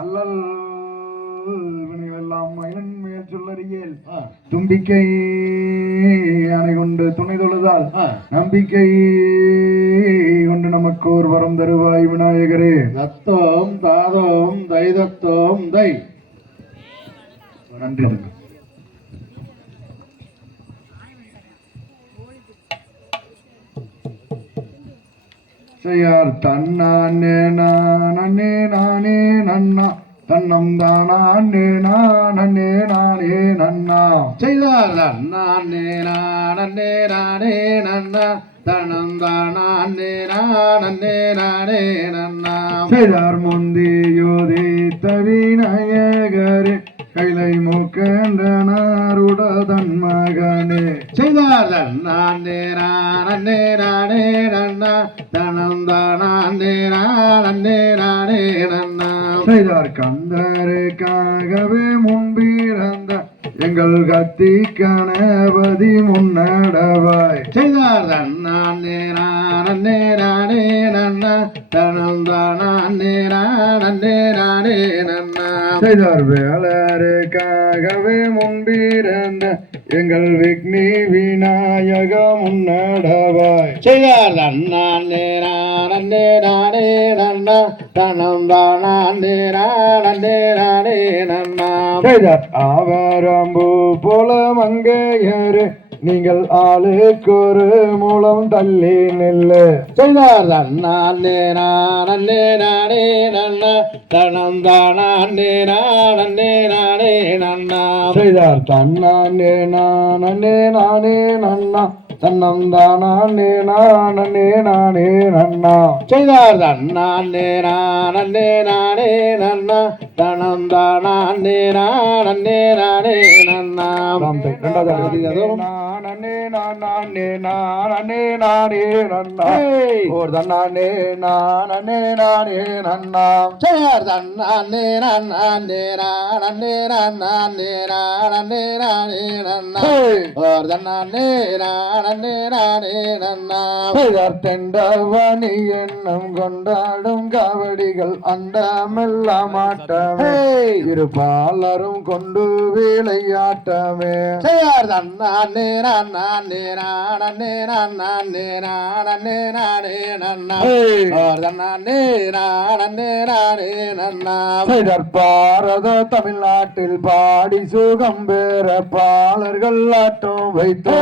அல்லல் எல்லாம் மேல் சொல்லறியல் தும்பிக்கை அணை கொண்டு துணை தொழுதால் நம்பிக்கை கொண்டு நமக்கு ஒரு வரம் தருவாய் விநாயகரே. தத்தோம் தாதோம் தைதத்தோம் தை. நன்றி. செய்யார் தன்னானே நானே நானே நன்னா தன்னம் தானே நானே நானே நன்னா. செய்தார் தன்னானே நானே நானே நன்னா தனம் தானே நானே நானே நன்னா. செய்தார் முந்தி யோதி தவிநாயகரே கைலை மூக்கண்டனாருட தன் மகனே. செய்தார் தன்னானே நானே நானே நன்னா தனம் தானே நானே நானே நன்னா. செய்தார் கந்தருக்காகவே முன்பிறந்த எங்கள் கத்தி கணபதி முன்னடவாய். செய்தார் தன்னானே நானே நானே நன்னா தனம் தானே நானே நானே நன்னா. செய்தார் வேலருக்காகவே முன்பிறந்த எங்கள் விக்னி விநாயக முன்னடவாய். செய்தார் தன்னானே நானே நானே நன்னா தனம் தானே நானே நானே நன்னா. செய்தார் ஆவரம்பு போல மங்கையரு நீங்கள் ஆளுக்கொரு மூலம் தள்ளி நில்லு. செய்தார் தன்னானே நானே நானே நன்னா தனம் தானே நானே நானே நன்னா. செய்தார் தன்னானே நானே நானே நன்னா தன்னம் தானே நானே நானே நன்னா. செய்தார் தன்னானே நானே நானே நன்னா தனம் தானே நானே நானே நன்னா. நானே நானே நானே நானே நன்னா ஓர் தன்னானே நானே நானே நன்னா. செய்தார் தன்னானே நானே நானே நானே நானே நானே நன்னா ஓர் தன்னானே நானே நானே நன்னா. செய்தார் தெண்டவனி எண்ணம் கொண்டாடும் காவடிகள் அண்டமெல்லாம் ஆட்டமே இருப்பாலரும் கொண்டு விளையாட்டமே. செய்தார் தன்னானே நானே நானே நானே நானே நானே நன்னா ஓர் தன்னானே நானே நானே நன்னா. செய்தார் பாரத தமிழ்நாட்டில் பாடி சுகம் பெற பாலர்கள் ஆட்டம் வைத்து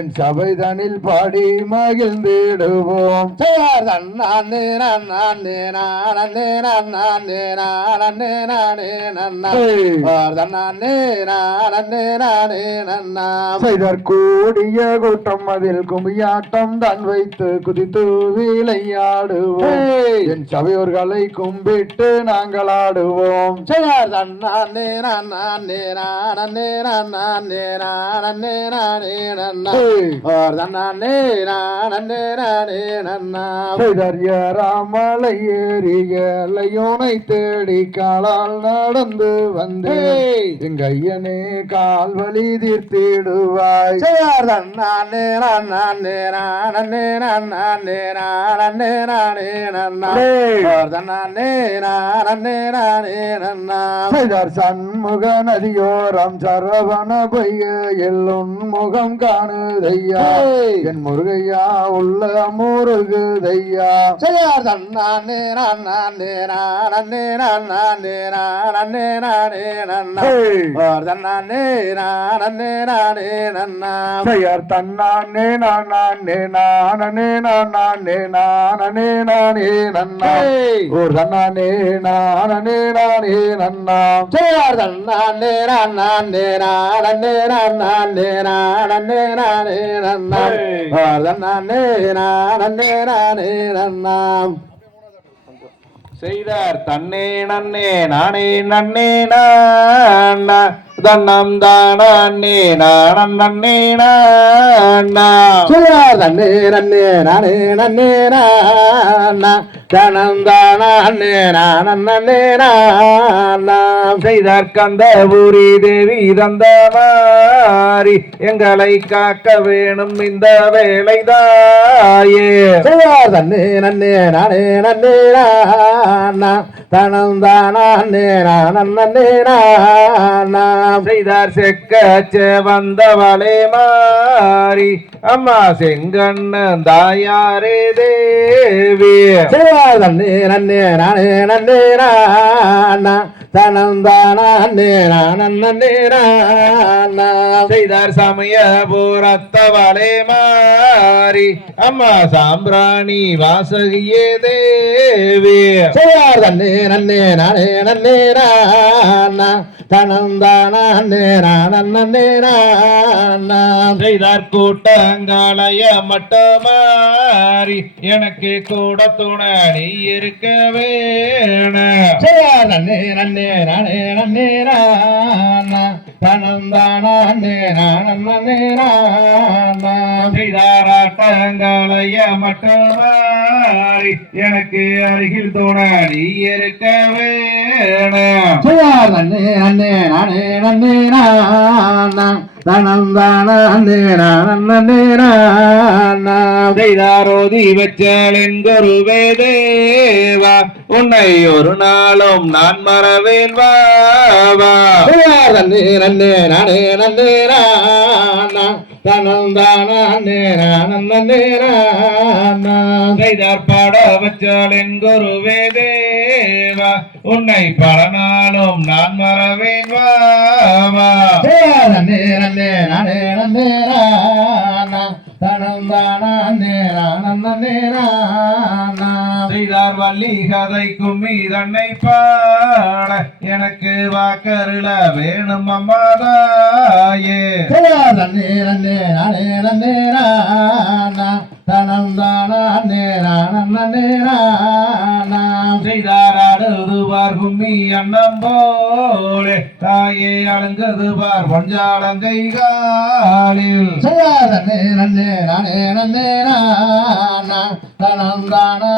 என் சபைதனில் பாடி மகிழ்ந்திடுவோம். செய்தார் தன்னானே நானே நானே நானே நானே நானே நன்னா ஓர் தன்னானே நானே நானே நன்னா. செய்தார் கூடிய கூட்டம் அதில் கும்பியாட்டம் தான் வைத்து குதித்து விளையாடுவோம் என் சபையோர்களை கும்பிட்டு நாங்கள் ஆடுவோம். செய்தார் தன்னானே நானே நானே நானே நானே நானே நன்னா ஓர் தன்னானே நானே நானே நன்னா. செய்தார் ஏறாமலை ஏறியலையோனை தேடி காலால் நடந்து வந்து எங்க ஐயனே கால் வலி தீர்த்திடுவாய். செய்தார் தன்னானே நானே நானே நானே நானே நானே நன்னா ஓர் தன்னானே நானே நானே நன்னா. செய்தார் சண்முக நதியோரம் சரவண பொய்ய எல்லுன் முகம் காணுதையா என் முருகையா உள்ள முருகுதையா. செய்தார் தன்னானே நானே நானே நானே நானே நானே நன்னா ஓர் தன்னானே நானே நானே நன்னா. செய்யார் தன்னானே நானே நானே நானே நானே நானே நன்னா ஓர் தன்னானே நானே நானே நன்னா. செய்தார் தன்னானே நானே நானே நானே நானே நானே நன்னா ஓர் தன்னானே நானே நானே நன்னா. செய்தார் தன்னே நன்னே நானே நன்னே நான தன்னம் தானே நாணம் நன்னே நானா செய்தார் தன்னே நன்னே நானே நன்னே நானா தனம் தானே நானம் நன்னே நானா செய்தார் கந்தபுரி தேவி தந்த மாறி எங்களை காக்க வேணும் இந்த வேலைதாயே செய்தார் தன்னே நன்னே நானே நன்னே நானா தனம் தானே நானம் நன்னே நானா செய்தார் செக்கச்ச வந்தவளே மாறி அம்மா செங்கண்ணன் தாயாரே தேவி செய்தார் தன்னே நன்னே நானே நன்னே நானா தனம் தானே நானம் நன்னே நானா செய்தார் சமயபுரத்தவளே மாறி அம்மா சாம்பிராணி வாசகியே தேவி செய்தார் தன்னே நன்னே நானே நன்னே நானா தனம் தானே நானம் நன்னே நானா செய்தார் கூட்டங்காலய மட்டுமாறி எனக்கு கூட துணை நீ இருக்க வேணும் செய்தார் தன்னே நன்னே நானே நன்னே நானா தனம் தானே நானம் நன்னே நானா செய்தார் ஆட்டங்காலய மட்டுமாறி எனக்கு அருகில் துணை நீ இருக்க வேணும் செய்தார் தன்னே நன்னே நானே நன்னே நானா தனம் தானே நானம் நன்னே நானா செய்தாரோதி வச்சலின் குருவே தேவா உன்னை ஒரு நாளும் நான் மறவேன் வாவா செய்தார் தன்னே நன்னே நானே நன்னே நானா தனம் தானே நானம் நன்னே நானா செய்தார் பாட வச்சலின் குருவே தேவா உன்னை பல நாளும் நான் மறவேன் வாவா செய்தார் தன்னே நன்னே நானே நன்னே நானா தனம் தானே நானம் நன்னே நானா செய்தார் வள்ளி கதை கும்மி தன்னை பாட எனக்கு வாக்கருள வேணும் அம்மாதாயே செய்தார் தன்னே நன்னே நானே நன்னே நானா தனம் தானே நானம் நன்னே நானா செய்தார் ஆடுதுவார் கும்மி அண்ணம் போலே தாயே அழுங்கதுவார் பஞ்சாலங்கை காலில் செய்தார் தன்னே நன்னே நானே நன்னே நானா தனம் தானே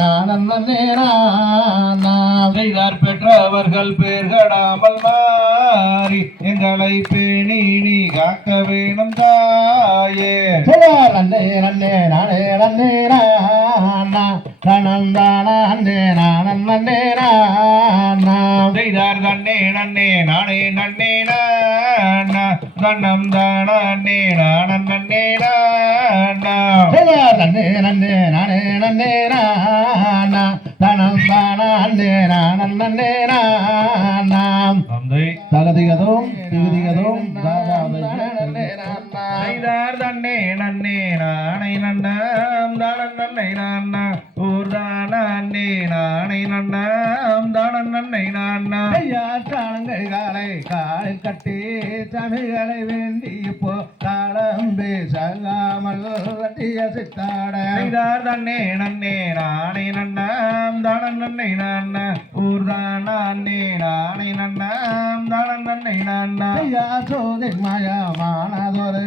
நானம் நன்னே நானா செய்தார் பெற்றவர்கள் பேர்கடாமல் மாறி எங்களை பேணி நீ காக்க வேணும் தாயே செய்தார் தன்னே நன்னே நானே நன்னே நானா தனம் தானே நானம் நன்னே நானா செய்தார் தன்னே நன்னே நானே நன்னே நானா தன்னம் தானே நானம் நன்னே நானா செய்தார் தன்னே நன்னே நானே நன்னே நானா தனம் தானே நானம் நன்னே நானா தந்தை தகதிகதும் திகதிகதும் செய்தார் தன்னே நன்னே நானை நன்னாம் தானன் நன்னை நான்னா ஊர் தானே நானை நன்னாம் தானன் நன்னை நான்னா காலங்கள் காலை காலில் கட்டி சமைகளை வேண்டி இப்போ காலம் பேசாமல் சித்தாட செய்தார் தன்னே நன்னே நானை நன்னாம் தானன் நன்னை நான்னா ஊர் தானே நானை நன்னாம் தானன் நன்னை நான்னா சோதை மாயமானதொரு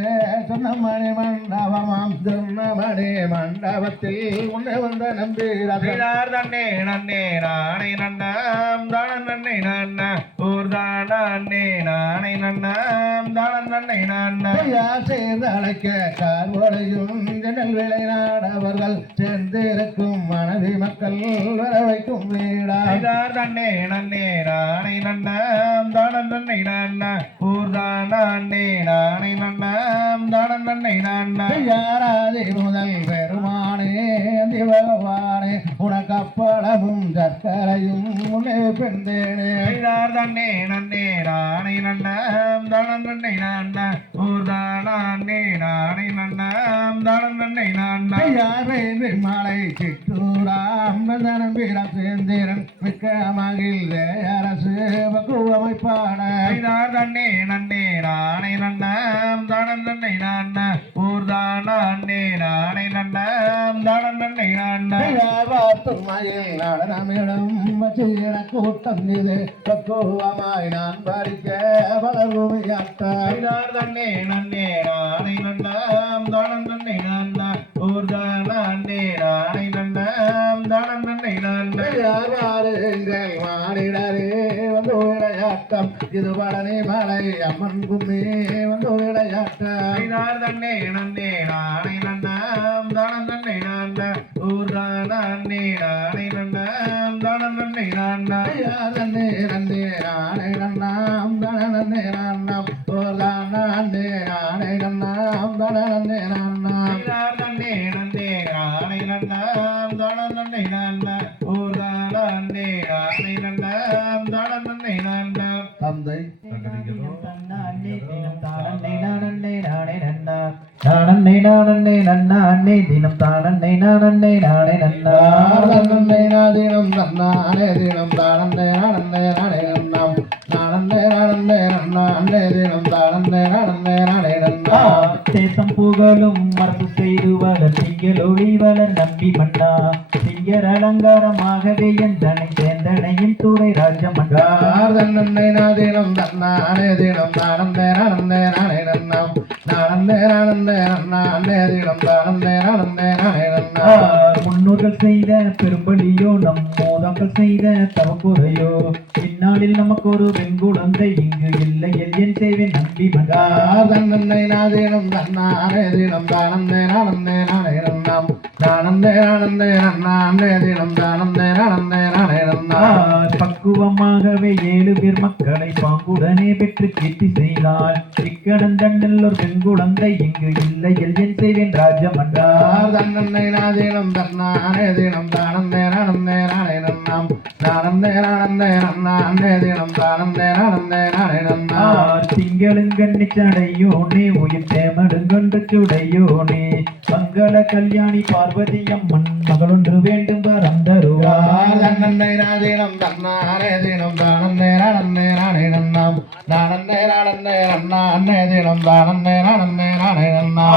சொன்னமணி மண்டபமாம் சொன்னமணி மண்டபத்தில் உன்னை வந்த நம்பீர செய்தார் தன்னே நன்னே நானை நன்னாம் தானன் நன்னை நான்னா ஊர் தானே நானை நன்னாம் தானன் நன்னை நான்னா சேர்ந்து அழைக்க கார்வடையும் ஜன்னல் விளை நாடவர்கள் சேர்ந்திருக்கும் மனைவி மக்கள் வர வைக்கும் வீடா செய்தார் தன்னே நன்னே நானை நன்னாம் தானன் நன்னை நான்னா ஊர் தானே நானை நன்னாம் தானன் நன்னை நான்னா யாராதி முதல் பெருமானே அந்தி பகவானே உனக்கப்படமும் சர்க்கரையும் உன்னை பெண்டேனே செய்தார் தன்னே நன்னே நானை நன்னாம் தானன் நன்னை நான்னா ஊர் தானே நானை நன்னாம் தானன் நன்னை நான்னா யாரை மாலை சிற்றூராம் நம்பிடம் சேர்ந்தேரன் மிக்க மகிழ்ந்த அரசு பக்குவமைப்பான நன்னே நன்னே நானே நன்னாம் தானம் நன்னை நான்ன ஊர்தான் நன்னே நானே நன்னாம் தானம் நன்னை நான்ன தும்மையில் நடனமிடம் வச்சீர கூட்டம் இது பக்குவமாய் நான் படிக்க வளர்வுமையாட்டார் தன்னே நன்னே நானே நன்னாம் தானம் நன்னை நான்ன ஊர்தான் நன்னே நானே நன்னாம் தானம் நன்னை நான்ன எங்கள் மாநிலரே வந்து விளையாட்டம் இது பழனி மலை அம்மன் கும்மி வந்து விளையாட்டம் தன்னே நன்னே நானே நன்னாம் தானம் நன்னை நான்ன ஊர்தான் நன்னே நானே நன்னாம் தானம் நன்னை நான்ன நன்னே நன்னே நானே நன்னாம் தன நன்னே நான்னாம் ஓர்தான் நன்னே நானே நன்னாம் தன நன்னே நான்னாம் நன்னே நன்னே நானே நன்னாம் தானம் நன்னை நான்ன ஊர்தான் நன்னே நானே நன்னாம் தானம் நன்னை நான்ன தந்தை நானே நானே நன்னா அன்னே தினம் தானே நானே நானே நன்னா நன்னே நாதினம் தன்னானே தினம் தானே நானே நானே நன்னாம் நானே நானே நன்னா அன்னே தினம் தானே நானே நானே நன்னா தேசம் புகழும் மரபு செய்து வளர் திங்கள் ஒளி வளர் நம்பி மன்னா சிங்கர் அலங்காரமாகவே எந்தனை சேந்தனையின் துறை ராஜமன்றா நன்னே நாதினம் தன்னானே தினம் தானே நானே நானே நன்னாம் நானே நானே நன்னா அன்னே தினம் தானே நானே நானே நன்னா முன்னோர்கள் செய்த பெரும்பலியோ நம் மோதங்கள் செய்த தவக்குறையோ இந்நாளில் நமக்கு ஒரு பெண் குழந்தை இங்கு இல்லை என் செய்வேன் நம்பி மன்றா நன்னே நாதினம் தன்னானே தினம் தானே நானே நானே நன்னாம் நானே நானே நன்னா அன்னே தினம் தானே நானே நானே நன்னா பக்குவமாகவே 7 பேர் மக்களை பாங்குடனே பெற்று கீர்த்தி செய்தால் இக்கடந்தண்ணில் ஒரு பெண் குழந்தை இங்கு இல்லை என் செய்வேன் ராஜமன்றா நன்னே நாதினம் தன்னானே தினம் தானே நானே நானே நன்னாம் நானே நானே நன்னா அன்னே தினம் தானே நானே நானே நன்னா திங்களுங்கண்ணி சடையோனே உயிர் தேமடுங்கொண்டு சுடையோனே மங்கள கல்யாணி பார்வதி அம்மன் மகளொன்று வேண்டும் வரம் தருவார் நன்னே நாதினம் தன்னானே தினம் தானே நானே நானே நன்னாம் நானே நானே நன்னா அன்னே தினம் தானே நானே நானே நன்னா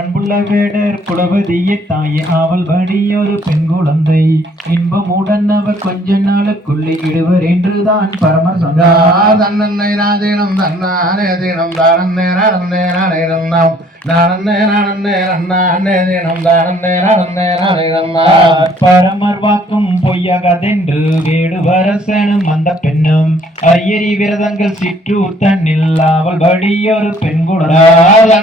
அன்புள்ள வேடர் குலவதியை தாயே அவள் வடியொரு பெண் குழந்தை இன்பமுடன் அவர் கொஞ்ச நாளுக்குள்ளே இடுவர் என்றுதான் பரமசங்கா நன்னே நாதினம் தன்னானே தினம் தானே நானே நானே நன்னாம் நானே நானே நன்னா அன்னே தினம் தானே நானே நானே நன்னா பரமர் வாக்கும் பொய்யகதென்று வேடுவரசனும் அந்த பெண்ணும் ஐயரி விரதங்கள் சிற்று தன்னில் அவள் வழியொரு பெண் குழந்தை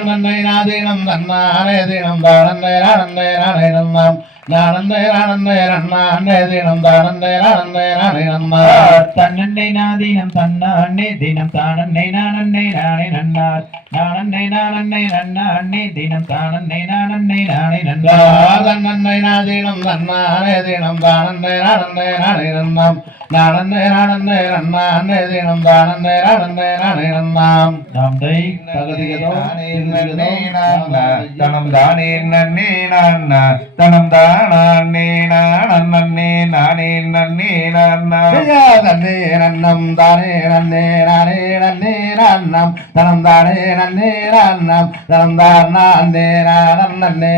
நன்னே நாதினம் தன்னானே தினம் தானே நானே நானே நன்னாம் நானே நானே நன்னா அன்னே தினம் தானே நானே நானே நன்னா தன்னன்னை நாதினம் தன்னா அன்னே தினம் தானன்னை நானன்னை நானே நன்னார் நானன்னை நானன்னை நன்னா அன்னே தினம் தானன்னை நானன்னை நானே நன்னார் நன்னே நாதினம் தன்னானே தினம் தானே நானே நானே நன்னாம் நானே நானே நன்னா அன்னே தினம் தானே நானே நானே நன்னாம் தந்தை தனம் தானே நன்னே நான்னா தனம் தானே நானே நானே நன்னே நான்னா நன்னே நன்னம் தானே நன்னே நானே நன்னே நன்னம் தனம் தானே நன்னே நன்னம் தனம் தானே நானே நன்னே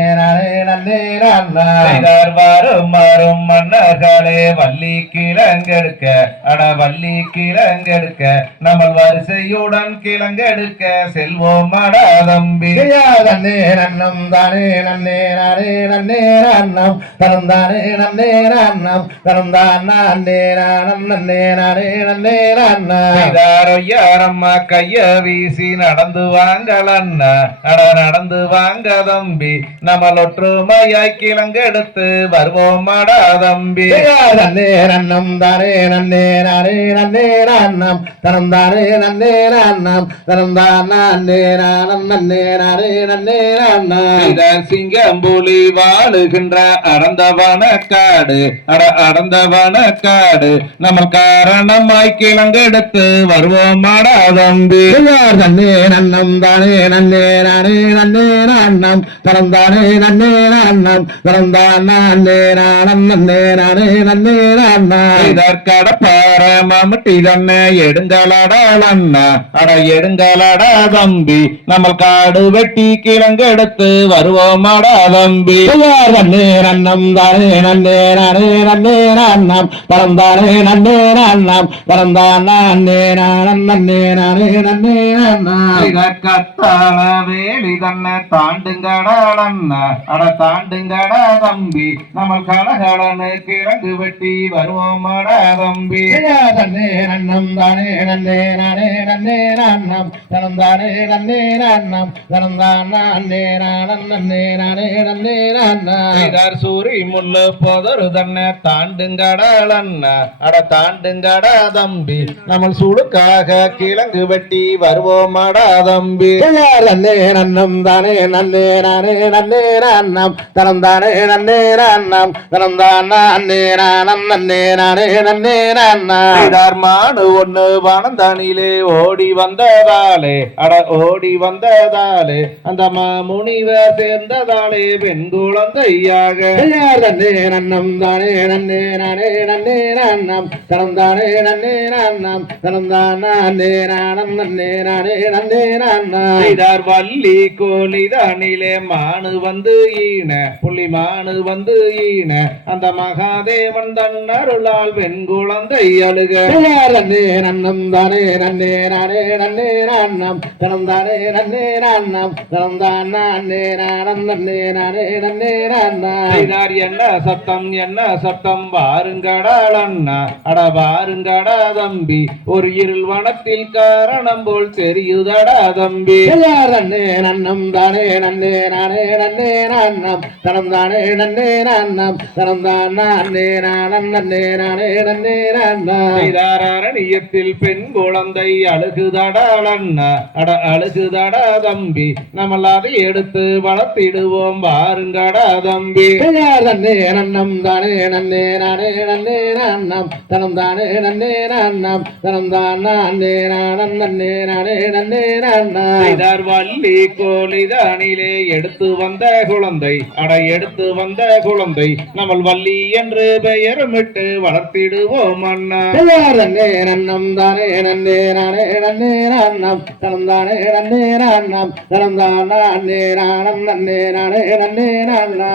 நன்னே நன்னா வரும் வரும் மன்னர்களே வள்ளி கிழங்கெடுக்க அட வள்ளி கிழங்கெடுக்க நம்ம வரிசையுடன் கிழங்கெடுக்க செல்வோம் அடா தம்பி நன்னே நன்னம் தானே நன்னே நானே நன்னே நன்னம் தனம் தானே நன்னே நன்னம் தனம் தானே நானம் நன்னே நானே நன்னே நன்னா யாரம்மா கைய வீசி நடந்து வாங்கலன்னா அட நடந்து வாங்க தம்பி நம்ம ஒற்றுமையாய் கிழங்கெடுத்து வருவோம் அடா தம்பி நன்னே நன்னம் தானே நன்னே நானே நன்னே நன்னம் தனம் தானே நன்னே நன்னம் தனம் தானே நானம் நன்னே நானே நன்னே நன்னா சிங்கம்புலி வாழுகின்ற அடந்தவன காடு அடந்தவன காடு நம்ம காரணமாய் கிழங்கெடுத்து வருவோம் அடா தம்பி தம்பி நன்னே நன்னம் தானே நன்னே நானே நன்னே நான்னம் தனந்தானே நன்னே நான்னம் தனந்தான் நன்னே நானம் நன்னே நானே நன்னே நான்னா இதற்கடப்பார மம்முட்டி தன்னை எடுங்கலடா அட எடுங்கலடா தம்பி நம்ம காடு வெட்டி கிழங்கெடுத்து வருவோமாடா தம்பி நன்னே நன்னம் தானே நன்னே நானே நன்னே நான்னம் தனந்தானே நன்னே நான்னம் தனந்தான் நன்னே நானம் நன்னே நானே நன்னே நான்னா கத்தாள வேலி தன்னை தாண்டுங்கடா அட தாண்டுங்கடா தம்பி நம்ம கலகலன்னு கிழங்கு வெட்டி வருவோமாடா தம்பி நன்னே நன்னம் தானே நன்னே நானே நன்னே நான்னம் தனந்தானே நன்னே நான்னம் தனந்தான் நன்னே நானம் நன்னே நானே நன்னே நான்னா சூரி முள்ளு போதரு தன்னை தாண்டுங்கடா அட தாண்டுங்கடா தம்பி நம்ம சுடுக்காக கிழங்கு வெட்டி வருவோமாடா தம்பி நன்னே நன்னம் தானே நன்னே நானே நன்னே நான்னம் தனந்தானே நன்னே நான்னம் தனந்தான் நன்னே நானம் நன்னே நானே நன்னே நான்னா மாடு ஒண்ணு வனந்தானிலே ஓடி வந்ததாலே அட ஓடி வந்ததாலே அந்த முனிவர் சேர்ந்ததாலே பெண் குழந்தையாக நன்னே நன்னம் தானே நன்னே நானே நன்னே நான்னம் தனந்தானே நன்னே நான்னம் தனந்தான் நன்னே நானம் நன்னே நானே நன்னே நான்னா வள்ளி கோழிதானிலே மானு வந்து ஈன புள்ளி மானு வந்து ஈன அந்த மகாதேவன் தன் அருளால் பெண் குழந்தை அழுக நன்னே நன்னம் தானே நன்னே நானே நன்னே நான்னம் தனந்தானே நன்னே நான்னம் தனந்தான் நன்னே நானம் நன்னே நானே நன்னே நான்னா என்ன சத்தம் பாருங்கடா அண்ணா அட பாருங்கடா தம்பி ஒரு இருள் வனத்தில் காரணம் போல் தெரியுதடா தம்பி நன்னே நன்னம் தானே நன்னே நானே நன்னே நான்னம் தனந்தானே நன்னே நான்னம் தனந்தான் நன்னே நானம் நன்னே நானே நன்னே நான்னா அரணியத்தில் பெண் குழந்தை அழுகுதடா அண்ணா அட அழுகுதடா தம்பி நம்ம அதை எடுத்து வளர்த்திடுவோம் பாருங்கடா தம்பி நன்னே நன்னம் தானே நன்னே நானே நன்னே நான்னம் தனந்தானே நன்னே நான்னம் தனந்தான் நன்னே நானம் நன்னே நானே நன்னே நான்னா வள்ளி கோழிதானிலே எடுத்து வந்த குழந்தை அட எடுத்து வந்த குழந்தை நம்ம வள்ளி என்று பெயருமிட்டு வளர்த்திடுவோம் அண்ணா நன்னே நன்னம் தானே நன்னே நானே நன்னே நான்னம் தனந்தானே நன்னே நான்னம் தனந்தான் நன்னே நானம் நன்னே நானே நன்னே நான்னா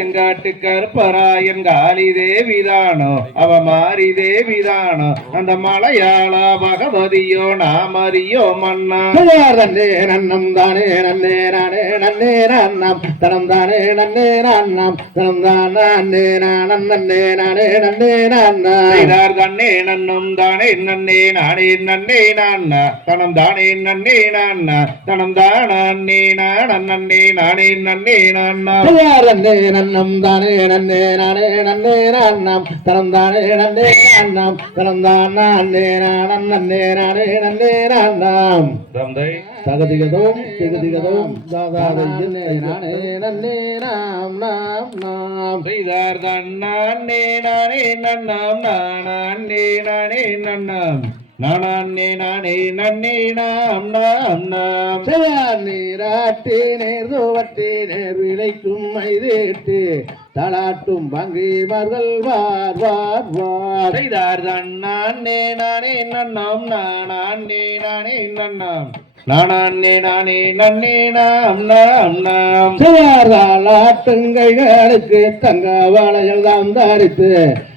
எங்காட்டு கருப்பராயன் காளி தேவிதானோ அவ மாறி தேவிதானோ அந்த மலையாள பகவதியோ நாமறியோ மன்னா நன்னே நன்னம் தானே நன்னே நானே நன்னே நான்னம் தனந்தானே நன்னே நான்னம் தனந்தான் நன்னே நானம் நன்னே நானே நன்னே நான்னா கண்ணே நன்னும் தானே நன்னே நானே நன்னே நான்னா தனம் தானே நன்னே நான்னா தனம் தானே நானம் நன்னே நானே நன்னே நான்னா நன்னே நன்னம் தானே நன்னே நானே நன்னே நான்னம் தனம் தானே நன்னே நான்னம் தனம் தான் நன்னே நானம் நன்னே நானே நன்னே நான்னம் தகதிகதோம் திகதிகதோம் தாதாதையில் நானே நன்னே நாம் நாம் நாம் செய்தார் தன்னே நானே நன்னாம் நானே நானே நன்னாம் நானே நானே நன்னே நாம் நாம் நாம் நீராட்டி நேர் தோவட்டி நேர் விளைக்கும் மைதேட்டு தலாட்டும் பங்கிமார்கள் வார் வார் வார் செய்தார் தன்னே நானே நன்னாம் நானே நானே நன்னாம் நானே நானே நன்னே நாம் நாம் நாம் ஆட்டுங்கைகளுக்கு தங்க வாழைகள் தான் தாரித்து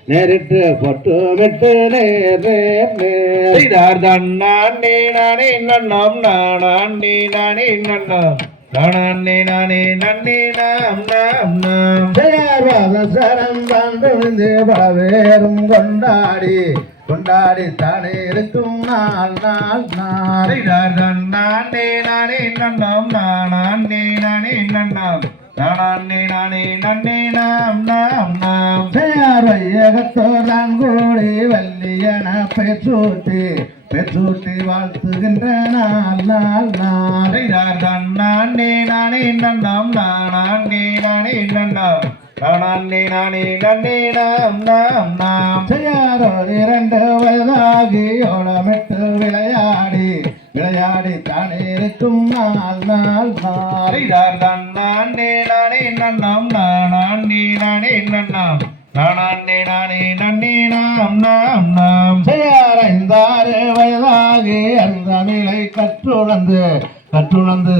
நேரிட்டு பொட்டுமிட்டு நேர் நேர் நேர் செய்தார் தன்னே நானே நன்னாம் நானே நானே நன்னாம் நானே நானே நன்னே நாம் நாம் நாம் சரம் தாண்டு பலவேறும் கொண்டாடி கொண்டாடி தானே இருக்கும் நாள் நாள் நாள் நானே நானே நன்னாம் நானே நானே நன்னாம் நானே நானே நன்னே நாம் நாம் நாம் செய்யாரையகத்தோரான் கூடி வல்லியன பெற்றூட்டி வாழ்த்துகின்ற நாள் நாள் நாள் நானே நானே நன்னாம் நானே நானே நன்னாம் நானே நானே நன்னே நாம் நாம் நாம் செய்யாரோ 2 வயதாகி ஓடமிட்டு விளையாடி விளையாடி தானே இருக்கும் நாள் நாள் நாள் செய்தார் தன்னானே நானே நன்னாம் நானே நானே நன்னாம் நானே நானே நன்னே நாம் நாம் நாம் செய்யாரைந்தாறு வயதாகி அந்த நிலை கற்றுணர்ந்து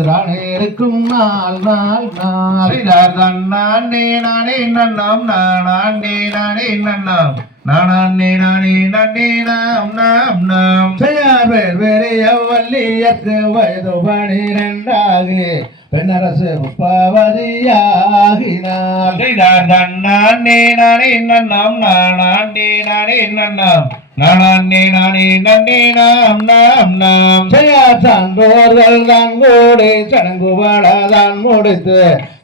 தானே இருக்கும் நாள் நாள் நாள் செய்தார் தன்னானே நானே நன்னாம் நானே நானே நன்னாம் நானே நானே நன்னே நாம் நாம் நாம் செய்யார் வேறிய வள்ளியற்கு வயது 12 பெண்ணரசு புஷ்பவதியாகினார் செய்தார் தன்னானே நானே நன்னாம் நானே நானே நன்னாம் நானே நானே நன்னே நாம் நாம் நாம் செய்யார் சான்றோர்கள் தான் கூடி சடங்கு வாழதான் முடித்து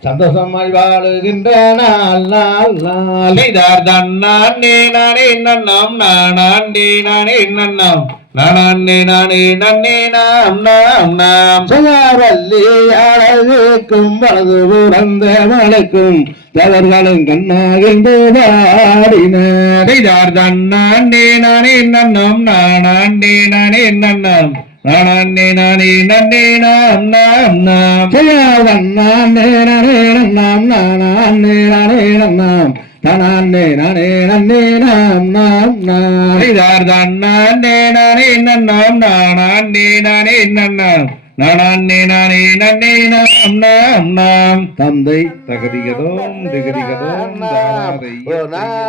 சந்தோஷமாய் வாழுகின்ற நாள் நாள் நாள் செய்தார் தன்னானே நானே நன்னாம் நானே நானே நன்னாம் நானே நானே நன்னே நாம் நாம் நாம் செய்யாவல்லி அழகுக்கும் வலது புறந்த மலைக்கும் தேவர்களும் கண்ணாகின்ற பாடினார் செய்தார் தன்னானே நானே நன்னாம் நானே நானே நன்னாம் நானே நானே நன்னே நாம் நாம் நாம் செய்யாவன் நானே நானே நன்னாம் நானே நானே நன்னாம் நானே நானே நன்னே நாம் நாம் நாம் செய்தார் தன்னானே நானே நன்னாம் நானே நானே நன்னாம் நானே நானே நன்னே நாம் நாம் நாம் தந்தை தகதிகதோம் திகதிகதோம் தானாதை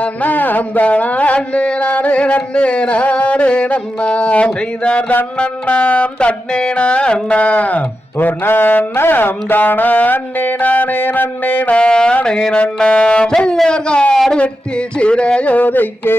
நாம் தானே நானே நன்னே நானே நன்னாம் செய்தார் தன்னண்ணாம் தன்னே நான்னாம் ஒரு நான்னாம் தானே நானே நன்னே நானே நன்னாம் செய்யார்காடு வெட்டி சிறையோதைக்கு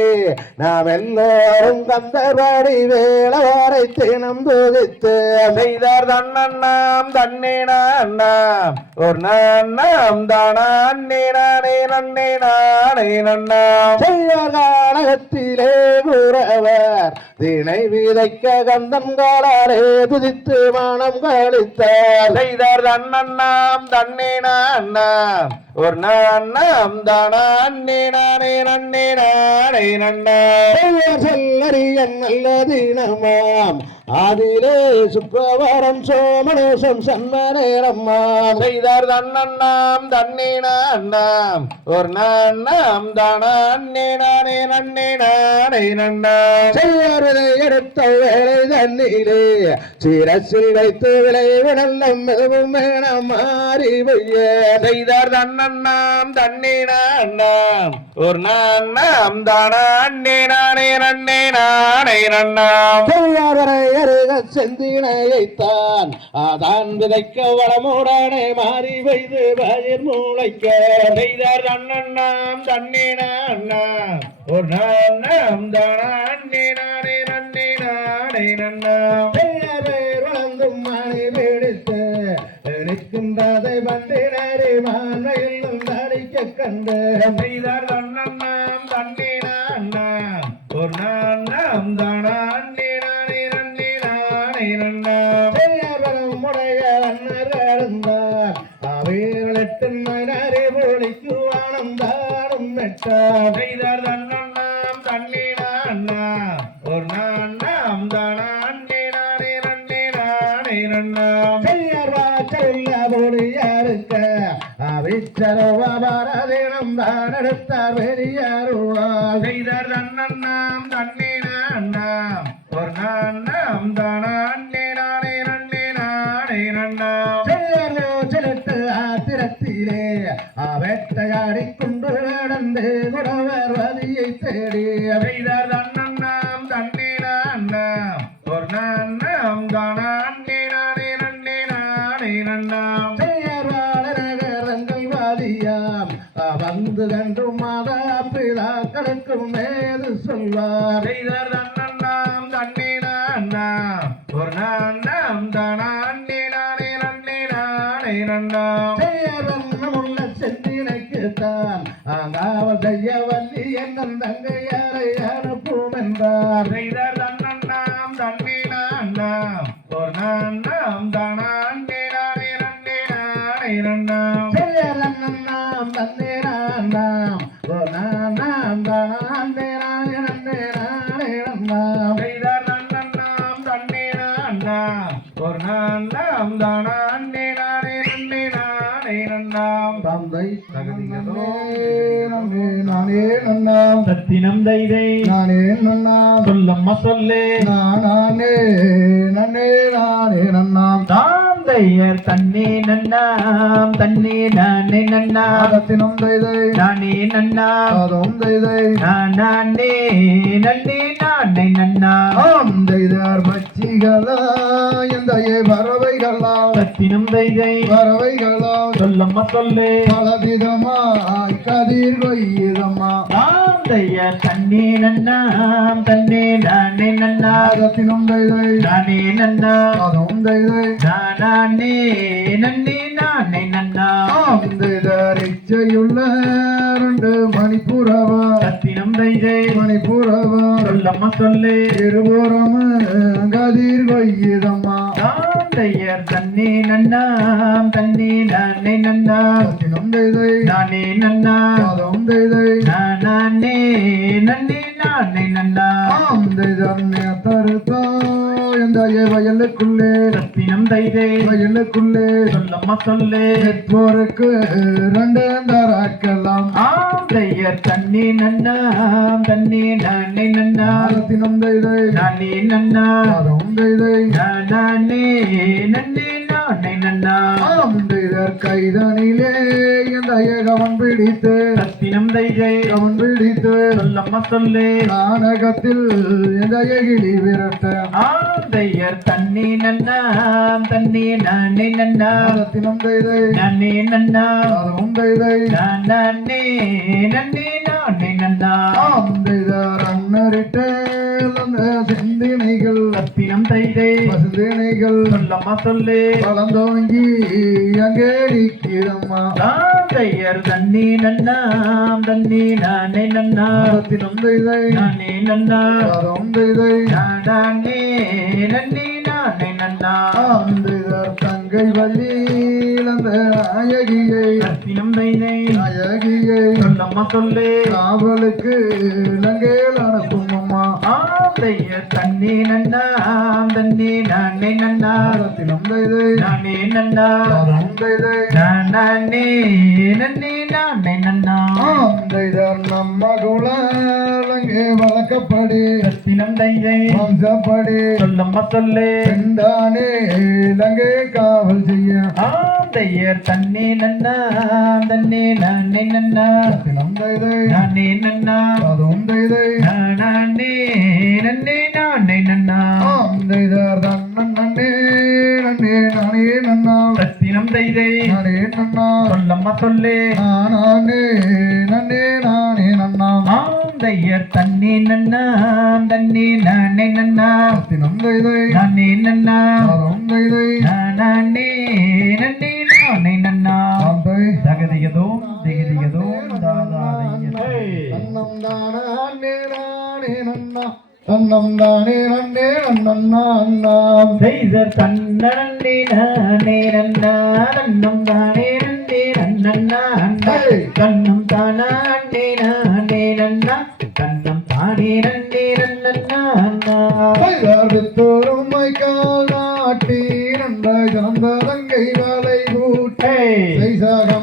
நாம் எல்லோரும் கந்தர்வாடி வேளவாரை தினம் துதித்து செய்தார் தன்னண்ணாம் தன்னே நான்னாம் ஒரு நான்னாம் தானே நானே நன்னே நானே நன்னாம் செய்யார்காலகத்திலே கூறவர் தினை விதைக்க கந்தன்காலே துதித்து மானம் கழித்தார் செய்தார் தன்னண்ணாம் தன்னே நான்னாம் ஒரு நான்னாம் தானே நானே நன்னே நானே நன்னாம் சொல்லறியன் நல்ல தினமாம் அதிலே சுக்கவாரம் சோமனோசம் சன்ம நேரம்மாம் செய்தார் தன்னண்ணாம் தன்னே நான்னாம் ஒரு நான்னாம் தானே நானே நன்னே நானே நன்னாம் செய்யார்வதை எடுத்த வேலை தண்ணீரே சிரசில் வைத்து விளைவு நல்லம் மிகவும் வேணாம் மாறி வைய செய்தார் தன்னண்ணாம் தன்னே நான்னாம் ஒரு நான்னாம் தானே நானே நன்னே நானே நன்னாம் செய்யார்வரை அருக செந்தினையைத்தான் அதான் விதைக்க வளமுடனே மாறி வைத்து பயிர் முளைக்க செய்தார் தன்னண்ணாம் தன்னே நான்னாம் ஒரு நான்னாம் தானே நானே நன்னே நானே நன்னாம் வளர்ந்தும் மணி பிடித்து நிற்கின்றதை வண்டினரை மான்மையில் நடிக்க கண்டு செய்தார் தன்னண்ணாம் தன்னே நான்னாம் ஒரு நான்னாம் தானே நானே நன்னே நானே நன்னாம் முடைய அன்னர் அழுந்தார் அவைகளிட்டு மணரை ஒளிக்கு ஆனந்தாடும் நட்டார் செய்தார் தன்னண்ணாம் தன்னே நான்னாம் ஒரு நான்னாம் தானே நானே நன்னே நானே நன்னாம் செய்யர்வாச்சல்ல பொடியாருக்க அவிச்சரவா பாரதினம் தான் எடுத்தார் பெரியாருவார் செய்தார் தன்னண்ணாம் தன்னே நான்னாம் ஒரு நான்னாம் தானே நானே நன்னே நானே நன்னாம் செலுத்து ஆத்திரத்திலே வேட்டையாடி கொண்டு நடந்து குறவர் வதியை தேடி செய்தார் தன்னண்ணாம் தன்னே நான்னாம் ஒரு நான்னாம் தானே நானே நன்னே நானே நன்னாம் செய்யர்வாளர்கள் வாதியாம் வந்து கண்டு மாதா பிதாக்களுக்கும் மேது சொல்வார் செய்தார் தன்னண்ணாம் தன்னே நான்னாம் ஒரு நான்னாம் தானே நானே நன்னே நானே நன்னாம் செய்யவண்ணமுள்ள செந்தினைக்குத்தான் ஆங்காவல் செய்ய வல்லி என்னும் தங்கையாரை அனுப்பும் என்றார் செய்தார் தன்னண்ணாம் தன்னே நான்னாம் ஒரு நான்னாம் தானே நானே நன்னே நானே நன்னாம் செய்யலாம் தன்னே நாம் நாம் தானே நானே நன்னே நானே நாம் செய்தார் தன்னண்ணாம் தன்னே நான்னாம் ரத்தினம் தைதை நானே நன்னா சொல்லம்மா சொல்லே நானே நன்னே நானே நன்னாம் தாம் தையர் தன்னே நன்னாம் தன்னே நானே நன்னா ரத்தினம் தைதை நானே நன்னா அதும் தைதை நானே நன்னே நானே நன்னா ஆம் தைதார் பச்சிகளா எந்த பறவைகளா ரத்தினம் தைதை பறவைகளா சொல்லம்மா சொல்லே பலவிதமாய் கதிர் கொய்யுதம்மா தாம் தையர் தன்னே நன்னாம் தன்னே நானே நன்னா ரத்தினம் தைதை நானே நன்னா அதும் தைதை நானே நன்னே நானே நன்னா ஆம் தைதார் இச்சையுள்ள ரெண்டு மணிப்புறவா ரத்தினம் தைதை மணிப்புறவா சொல்லம்மா சொல்லே இருபுறம் கதிர் கொய்யுதம்மா தாம் தையர் தன்னே நன்னாம் தன்னே நானே நன்னா ரத்தினம் தைதை நானே நன்னா அதும் தைதை நானே நன்னே நானே நன்னா ஆம் தைதர் தருத்தா எந்த வயலுக்குள்ளே ரத்தினம் தைதை வயலுக்குள்ளே சொல்லம்மா சொல்லே போருக்கு ரெண்டு தராக்கலாம் ஆம் தையர் தன்னே நன்னாம் தன்னே நானே நன்னா ரத்தினம் தைதை நானே நன்னா அதும் தைதை நானே நன்னே நானே நன்னா ஆம் தைதர் கைதனிலே எந்த கவன் பிடித்து ரத்தினம் தைதை கவன் பிடித்து சொல்லம்மா சொல்லே நாடகத்தில் எந்த கிளி விரட்ட ஆம் தையர் தன்னே நன்னாம் தன்னே நானே நன்னா ரத்தினம் தைதை நானே நன்னா அதுவும் தைதை நானே நன்னே நானே நன்னா ஆம் தைதர் அன்னரிட்ட சிந்தினைகள் ரத்தினம் தைதை பசுந்தினைகள் சொல்லம்மா சொல்லே வளர்ந்தோங்கி அங்கே நிற்கிறம்மா ஆம் தையர் தன்னே நன்னாம் தன்னே நானே நன்னா ரத்தினம் தைதை நானே நன்னா அதுவும் தைதை நானே நன்னே நானே நன்னா ஆம் தைதர் தங்கை வள்ளியில் அந்த நாயகியை ரத்தினம் தைதை நாயகியை சொல்லம்மா சொல்லே காவலுக்கு இலங்கையில் அனுப்பும் அம்மா ஆம் தையர் தன்னே நன்னாம் தன்னே நானே நன்னா ரத்தினம் தைதை நானே நன்னா அதுவும் தைதை நானே நன்னே நானே நன்னா ஆம் தைதர் நம்ம குலங்கே வழக்கப்படி ரத்தினம் தைதை வம்சப்படி சொல்லம்மா சொல்லே பெண்டானே இலங்கை காவல் செய்ய ஆம் தையர் தன்னே நன்னாம் தன்னே நானே நன்னா ரத்தினம் தைதை நானே நன்னா அதுவும் தைதை நானே நன்னே நானே நன்னா ஆம் தைதர் தன்னன் நன்னே நன்னே நானே நன்னா ரத்தினம் தைதை நானே நன்னா சொல்லம்மா சொல்லே நானே நன்னே நானே நன்னா ஆம் தையர் தன்னே நன்னாம் தன்னே நானே நன்னா ரத்தினம் தைதை நானே நன்னா அதுவும் தைதை நானே நன்னே நானே நன்னா ஆம் தை தகதிகதோம் திகதிகதோம் தாதாதையதே தன்னம் தானே நானே நன்னா தன்னம் தானே நன்னே நன்னா அண்ணாம் செய்தர் தன்னே நானே நன்னா நன்னம் தானே நன்னே நன்னா கண்ணம் தானே நானே நன்னா கண்ணம் தானே நன்னே நன்னா வித்தோரும் மைக்கால் நாட்டி நன்ற ஜனந்த தங்கை வாழை கூட்டை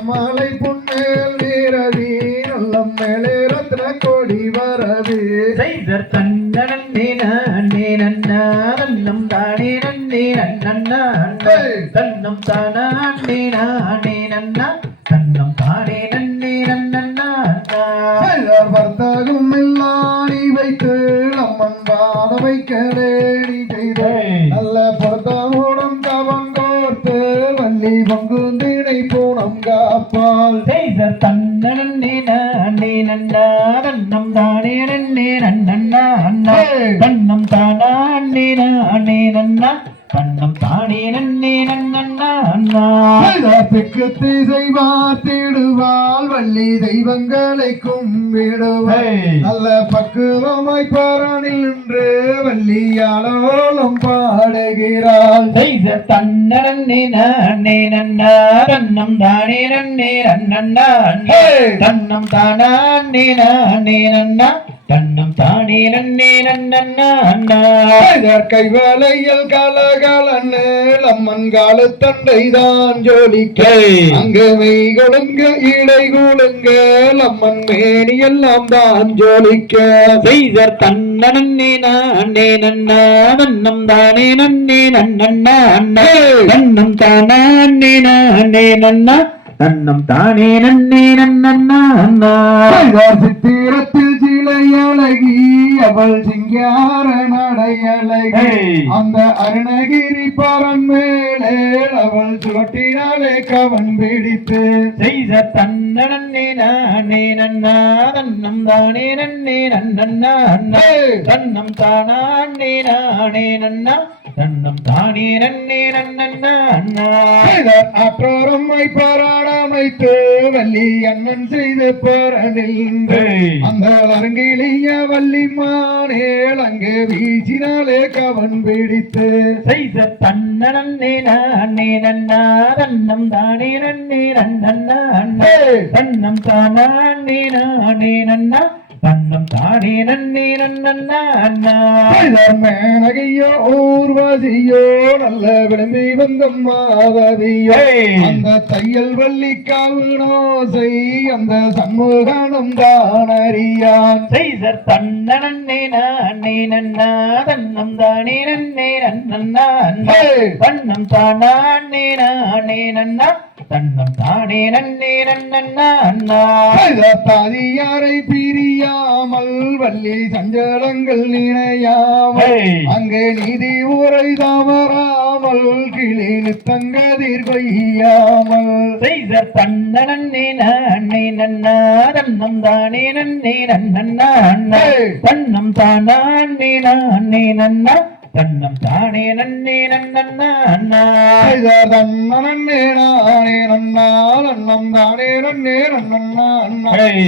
மாலை புன்னேல் வீரதி நல்லம் மேலே ரத்ன கோடி வரது செய்தர் தன்னே நானே நன்னா நன்னம் தானே நன்னே நன்னா கண்ணம் தானே நானே நன்னா கண்ணம் தானே நன்னே நன்னா வர்த்தகம் இல்லாடி வைத்து நம்மன் வாத வைக்கலேடி செய்த நல்ல பொருத்தமுடன் கவன் கோர்த்து வள்ளி பங்குந்தினை பூனம் காப்பால் செய்தர் தன்னே நானே நன்னா கண்ணம் தானே நன்னே நன்னா கண்ணம் தானே நானே நன்னா கண்ணம் தானே நன்னே நன்னா தெற்கு திசை பார்த்திடுவாள் வள்ளி தெய்வங்களை கும்பிடுவாள் நல்ல பக்குவமாய் பாராணில் நின்று வள்ளியாளோலம் பாடுகிறாள் செய்தர் தன்னே நானே நன்னா கண்ணம் தானே நன்னே நன்னா கண்ணம் தானே நானே நன்னா தன்னம் தானே நன்னே நன்னா கைவலையில் கலகலன்னு அம்மன் கால தண்டை தான் ஜோலிக்க அங்கமை கொடுங்க இடை கொடுங்க அம்மன் மேனி எல்லாம் தான் ஜோலிக்க செய்தர் தன்ன நன்னே நானே நன்னா நன்னம் தானே நன்னே நன்னா நன்னம் தானே நானே நன்னா தன்னம் தானே நன்னே நன்னா சித்திரத்தில் சிலை அழகி அவள் சிங்கார நடை அழகி அந்த அருணகிரி பரன் மேலே அவள் சுவட்டினாலே கவன் பிடித்து செய்த தன்ன நன்னே நானே நன்னா தன்னம் தானே நன்னே நன்னா தன்னம் தானே நானே நன்னா தன்னம் தானே நன்னே நன்னா அற்றோரம்மை பாராடாமைத்து வள்ளி அண்ணன் செய்து போறதில் அந்த அருங்கிலிய வள்ளி மானேள் அங்கே வீசினாலே கவன் பிடித்து செய்த தன்ன நன்னே நானே நன்னா தன்னம் தானே நன்னே நன்னா தன்னம் தானே நானே நன்னா தன்னம் தானே நன்னே நன்னா மேனகையோ ஊர்வசியோ நல்ல விளம்பி வந்த மாதவியோ அந்த தையல் வள்ளி காவுனோசை அந்த சண்முகனும் தானறியான் செய்தர் தன்ன நன்னே நானே நன்னா தன்னம் தானே நன்னே நன்னா தன்னம் தானே நானே நன்னா தன்னம் தானே நன்னே நன்னா தாதியாரை பிரியாமல் வள்ளி சஞ்சலங்கள் நினையாமல் அங்கே நீதி ஊரை தவறாமல் கிளி நித்தங்கதிர் கொய்யாமல் செய்தர் தன்ன நன்னே நானே நன்னா தன்னம் தானே நன்னே நன்னா தன்னம் தானே நானே நன்னா தன்னம் தானே நன்னே நன்னா நன்னே நானே நன்னா நன்னம் தானே நன்னே நன்னா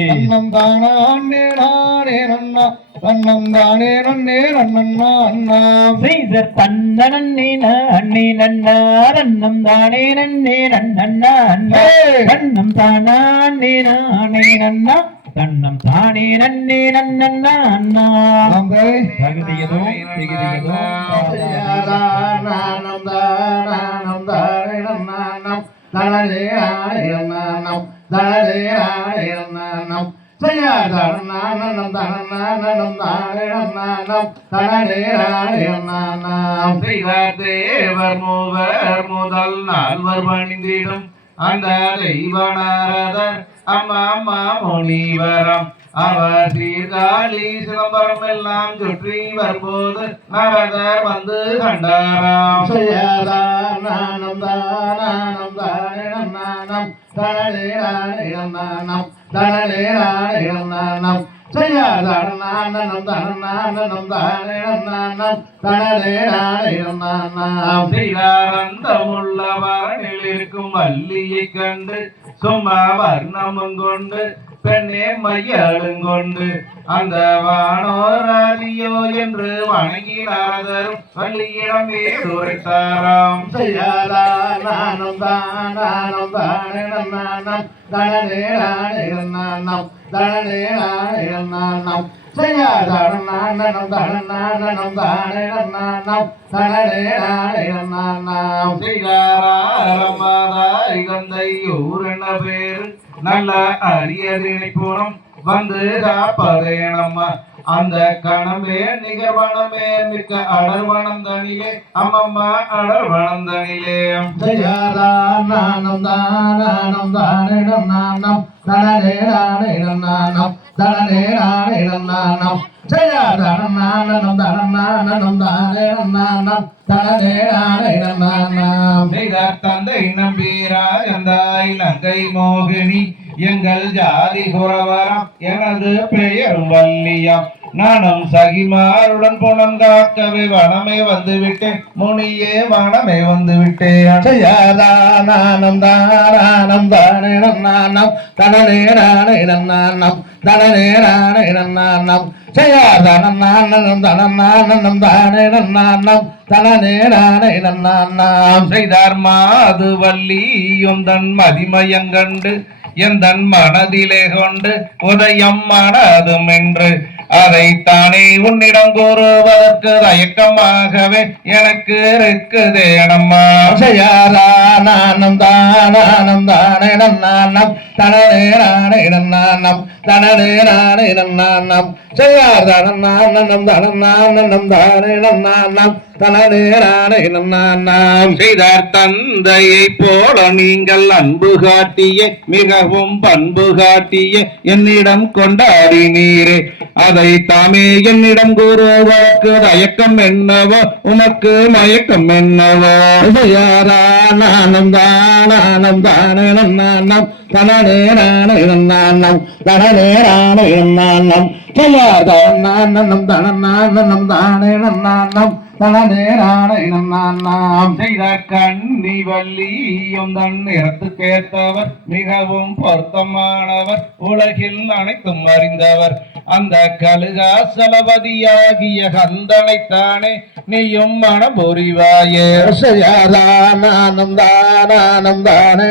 நன்னம் தானே நானே நன்னா தன்னம் தானே நன்னே நன்னா செய்தர் தன்ன நன்னே நானே நன்னா தன்னம் தானே நன்னே நன்னா தன்னம் தானே நானே நன்னா தன்னம் தானே நன்னே நன்னா தகுதியதோ திகுதியதோ நானம் தானம் தானம் நானம் தனதே ஆயிரம் நானம் தனதே ஆயிரம் நானம் செய்யாதாரம் நானம் தனம் தானம் நானம் தனதே ஆயிரம் நானம் செய்வார் தேவர் மூவர் முதல் நால்வர் பணிந்திடும் அந்த தெய்வனாரதர் அம்மா அம்மா முனிவரம் அவர் சீர்காழி சிதம்பரம் எல்லாம் சுற்றி வரும்போது நரதர் வந்து கண்டாராம் நானம் தானம் தானம் நானம் தனலே நானம் தனலே நானம் செய்யாதாரம் நானம் தானம் தானம் தனலே நானம் செய்தாரந்தமுள்ள வானில் இருக்கும் வள்ளியை கண்டு சும்மா வர்ணமும் கொண்டு பெண்ணே மையாளுங்கொண்டு அந்த வானோராலியோ என்று வணங்கினாரதரும் வள்ளியிடம் வேடுரைத்தாராம் செய்யாதா நானும் தானம் தானம் தனனே நானம் தனனே நானம் செய்யாதாரம் நானம் தானம் தனனே நானம் செய்தாராரமாதாய் கந்தை ஊரென பேரு நல்ல அரியதினை போனம் வந்து காப்பதேனம்மா அந்த கணமே நிகழ்வனமே மிக்க அடர்வனம் தனிலே அம்மம்மா அடர்வனம் தனிலே நானம் தானம் தானிடம் நானம் தனனே நானம் தனனே நானம் செய்யாதாரம் நானம் தானம் தானம் தனனே நானம் தந்தை நம்பீராய் அந்தாய் லங்கை மோகினி எங்கள் ஜாதி குறவரம் எனது பெயர் வள்ளியாம் நானும் சகிமாருடன் புனம் காக்கவே வனமே வந்து விட்டேன் முனியே வனமே வந்து விட்டேன் செய்யாதா நானம் தானம் தானிடம் நானம் தனனே நானம் தனனே நானம் செய்யாதானம் நானம் தானம் தானிடம் நானம் தனனே நானம் செய்தார் மாது வள்ளியும் தன் மதிமயங்கண்டு என் தன் மனதிலே கொண்டு உதயம் மனதும் என்று அதைத்தானே உன்னிடம் கூறுவதற்கு தயக்கமாகவே எனக்கு இருக்குதேனம்மா. நானம் தானே நன்னானம் தனனே நானே நன்னானம் தனனே நானே நன்னானம் செய்யார் தனநானம் தனநானம் தானே நன்னானம் தனனே நானே நன்னானம். செய்தார் தந்தையை போல நீங்கள் அன்பு காட்டிய மிகவும் பண்பு காட்டிய என்னிடம் கொண்டாடினீரே, அதை தாமே என்னிடம் கூறுவதற்கு தயக்கம் என்னவோ உனக்கு மயக்கம் என்னவோ. நானம் தானே நன்னானம் தனனே நானே நன்னானம் தனனே நானே நன்னானம் செய்யார் தனநானம் தனநானம் தானே நன்னானம் தனனே நானே நன்னானம். செய்த கண்ணி வள்ளியும் தன் நிறத்துக்கேற்றவர் மிகவும் பொருத்தமானவர் உலகில் அனைத்தும் அறிந்தவர் அந்த கழுகாசலபதியாகிய கந்தனைத்தானே நீயும் மனம் புரிவாயே. நானம் தானே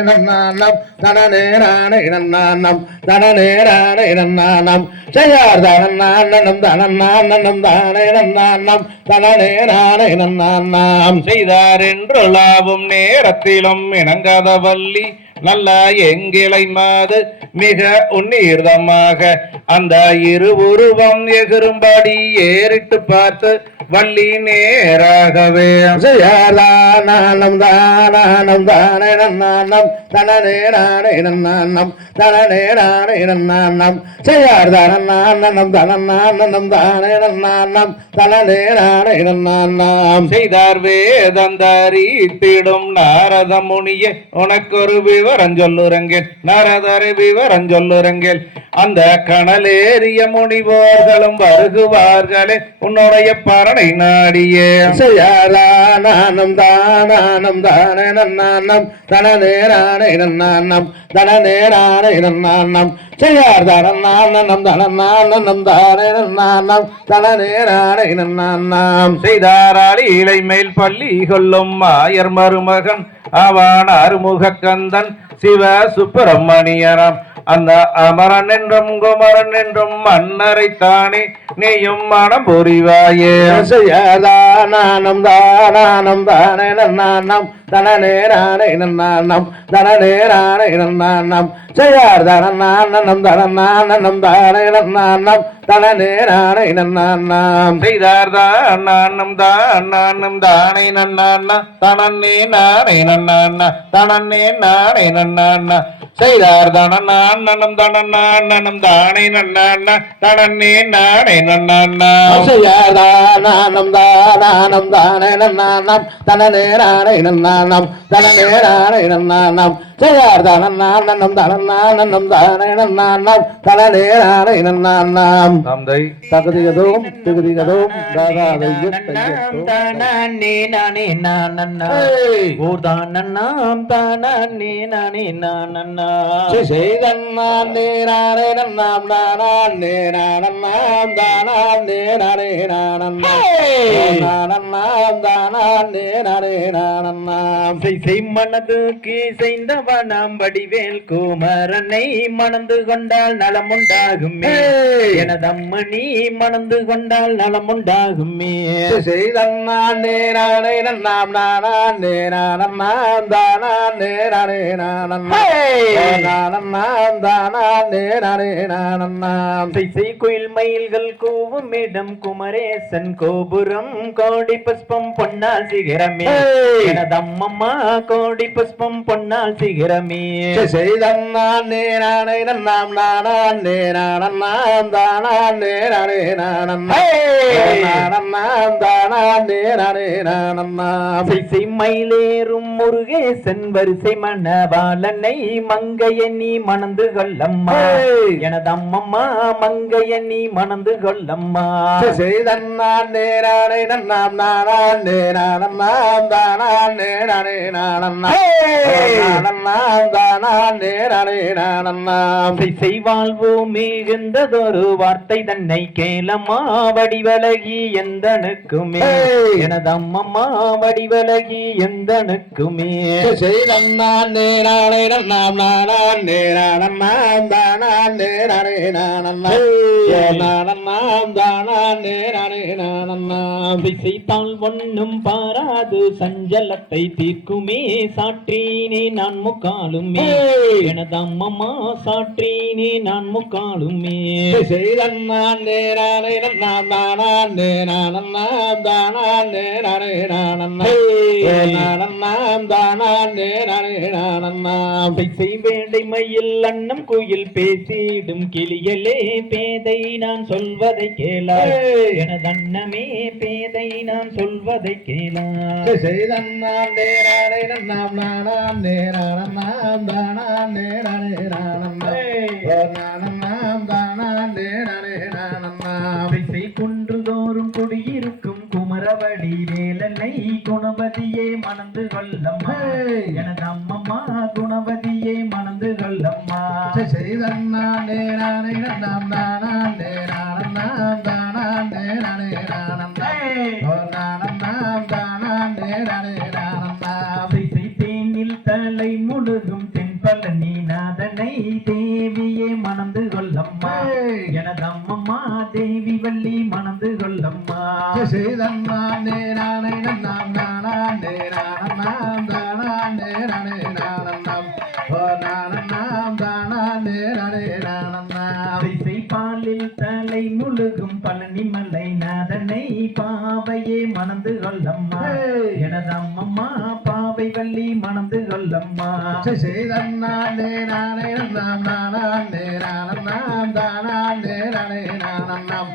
நன்னானம் தனனே நானே நன்னானம் தனனே நானே நன்னானம் செய்யார் தனநானம் தனநானம் தானே நன்னானம் தனனே நானே நன்னானம். செய்தார் என்றுலாவும் நேரத்திலும் இணங்காத வள்ளி நல்ல எங்கிளை மாது மிக உன்னீர்தமாக அந்த இரு உருவம் எகிரும்படி ஏறிட்டு பார்த்து வள்ளி நேராகவே நானம் தானே நன்னானம் தனனே நானே நன்னானம் தனனே நானே நன்னானம் செய்யார் தனநானம் தனநானம் தானே நன்னானம் தனனே நானே நன்னானம். செய்தார் வேதந்தரித்திடும் நாரத முனியே உனக்கொரு விவரம் சொல்லுறங்கேன் நாரதரை விவரம் சொல்லுறங்கேன் அந்த கணலேறிய முனிவோர்களும் வருகுவார்களே உன்னுடைய பரணை நாடியே. நானம் தானே நன்னானம் தனனே நானே நன்னானம் தனனே நானே நன்னானம் செய்யார் தனநானம் தனநானம் தானே நன்னானம் தனனே நானே நன்னானம். செய்தாராளி இலை மேல் பள்ளி கொள்ளும் ஆயர் மருமகன் அவன் அருமுக கந்தன் சிவ சுப்பிரமணியராம் அந்த அமரன் என்றும் குமரன் என்றும் மன்னரை தானே நீயும் மனம் புரிவாயே. நானம் தானே நன்னானம் தனனே நானே நன்னானம் தனனே நானே நன்னானம் செய்யார் தனநானம் தனநானம் தானே நன்னானம் தனனே நானே நன்னானம். செய்தார் தானம் தானே நன்னானா தனன்னே நானே நன்னானா தனன்னே நானே நன்னானா செய்தார் தனநானம் தனநானம் தானே நன்னானா தனன்னே நானே நன்னானா செய்யார் நானம் தானே நன்னானம் தனனே நானே நன்னானம் தனனே நானே நன்னானம் செய்யார் தனநானம் தனநானம் தானே நன்னானம் தனனே நானே நன்னானம். தந்தை தகுதியதும் திகுதியதும் தாதாதையும் தானே நானே நானண்ணா ஓதானண்ணாம் தானே நானே நானண்ணா செய்தன்னானே நானே நன்னாம் நானே நானண்ணாம் தானே நானே நானண்ணா நானண்ணாம் தானே நானே நானண்ணாம். செய் மனதுக்கு செய்தவனாம் வடிவேல் குமரனை மணந்து கொண்டால் நலமுண்டாகுமே எனதம்மணி மணந்து கொண்டால் நலமுண்டாகுமே. செய்தன்னானே நானே நன்னாம் நானே நானண்ணாம் தானே நானே நானண்ணா நானண்ணாம் தானே நானே நானண்ணாம். செய் குயில் மயில்கள் கூவும் இடம் குமரேசன் கோபுரம் கோடி புஷ்பம் பொன்னால் சிகரமே எனதம்மம்மா கோடி புஷ்பம் பொன்னால் சிகரமே. செய்தன்னானே நானே நன்னாம் நானே நானண்ணாம் தானே நானே நானண்ணா நானண்ணாம் தானே நானே நானண்ணாம். செய் மயிலேறும் முருகேசன் வரிசை மணவாளனை மங்கைய நீ மணந்து கொள்ளம்மா எனதம்மம்மா மங்கைய நீ மணந்து கொள்ளம்மா. செய்தன்னானே நானே நன்னாம் நானே நானண்ணாம் தானே நானே நானண்ணா தானே நானே நானண்ணா செய்வாழ்வு மிகுந்ததொரு வார்த்தை தன்னை கேளம்மா வடிவழகி எந்தனுக்குமே எனது அம்மம்மா வடிவழகி எந்தனுக்குமே செய்தன்னான் நேரானே நன்னாம் நானான் நேரானண்ணாம் தானான் நேரானே நானண்ணா நானண்ணாம் தானான் நேரானே நானண்ணாம் செய்தால் ஒன்னும் பாராது சஞ்சலத்தை தீர்க்குமே சாற்றினே நான் முக்காலுமே எனது அம்மம்மா சாற்றினே நான் முக்காலுமே செய்தன்னான் நேரானே நன்னாம் நானான் நேரானண்ணாம் தானான் நேரானே நானண்ணா நானண்ணாம் தானான் நேரானே நானண்ணாம் வேண்டை மயில் அன்னம் கோயில் பேசிடும் கிளியலே பேதை நான் சொல்வதை கேளா எனது அன்னமே பேதை நான் சொல்வதை கேளா செய்தன்னான் நேரானே நன்னாம் நானான் நேரானண்ணாம் தானான் நேரானே நானண்ணா நானண்ணாம் தானான் நேரானே நானண்ணாம் குன்றுதோறும் குடியிருக்கும் குமரவடி வேலனை குணவதியே மணந்து கொள்ளம்மா எனது அம்மம்மா குணவதியே மணந்து கொள்ளம்மா செய்தன்னான் நேரானே நன்னாம் தானான் நேரானண்ணாம் தானான் நேரானே நானண்ணா நானண்ணாம் தானான் நேரானே நானண்ணாம் தேனில் தலை முழுதும் தென்பழனி நாதனை தேவியே மணந்து கொள்ளம்மா எனது அம்மம்மா தேவி வள்ளி மணந்து கொள்ளம்மா செய்தன்னான் நேரானே நன்னாம் நானான் நேரானண்ணாம் தானான் நேரானே நானண்ணாம் நானண்ணாம் தானான் நேரானே நானண்ணாம் பாலில் தலை முழுகும் பழனிமலை நாதனை பாவையே மணந்து கொள்ளம்மா எனது அம்மம்மா பாவை வள்ளி மணந்து கொள்ளம்மா செய்தன்னான் நேரானே நன்னாம் நானான் நேரானண்ணாம் தானான் நேரானே நானண்ணாம்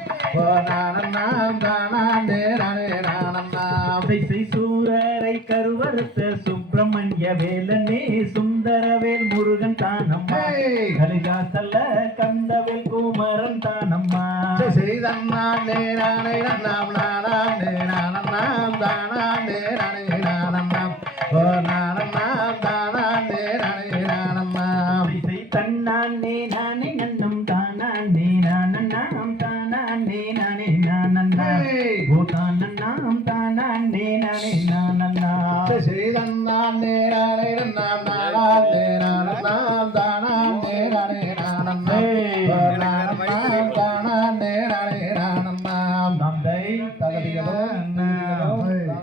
நானண்ணாம் தானான் நேரானே நானண்ணாம் சூரரை கருவறுத்த சுப்பிரமணிய வேலனே சுந்தரவேல் முருகன் தானம்மா கலிகாசல்ல கந்தவேல் குமரன் தானம்மா செய்தன்னான் நேரானே நன்னாம் நானான் நேரானண்ணாம் தானான் நேரானே நானண்ணாம் நானண்ணாம் தானான் நேரானே நானண்ணாம் தன்னானே நானே நன்னம் தானே நானண்ணாம் தானே நானே நானண்ணா ஓ தானண்ணாம் தானே நானே நானண்ணா செய்தன்னான் நேரானே நன்னாம் நானான் நேரானண்ணாம் தானான் நேரானே நானண்ணா நானண்ணாம் தானான் நேரானே நானண்ணாம் தந்தை தகதிகளும்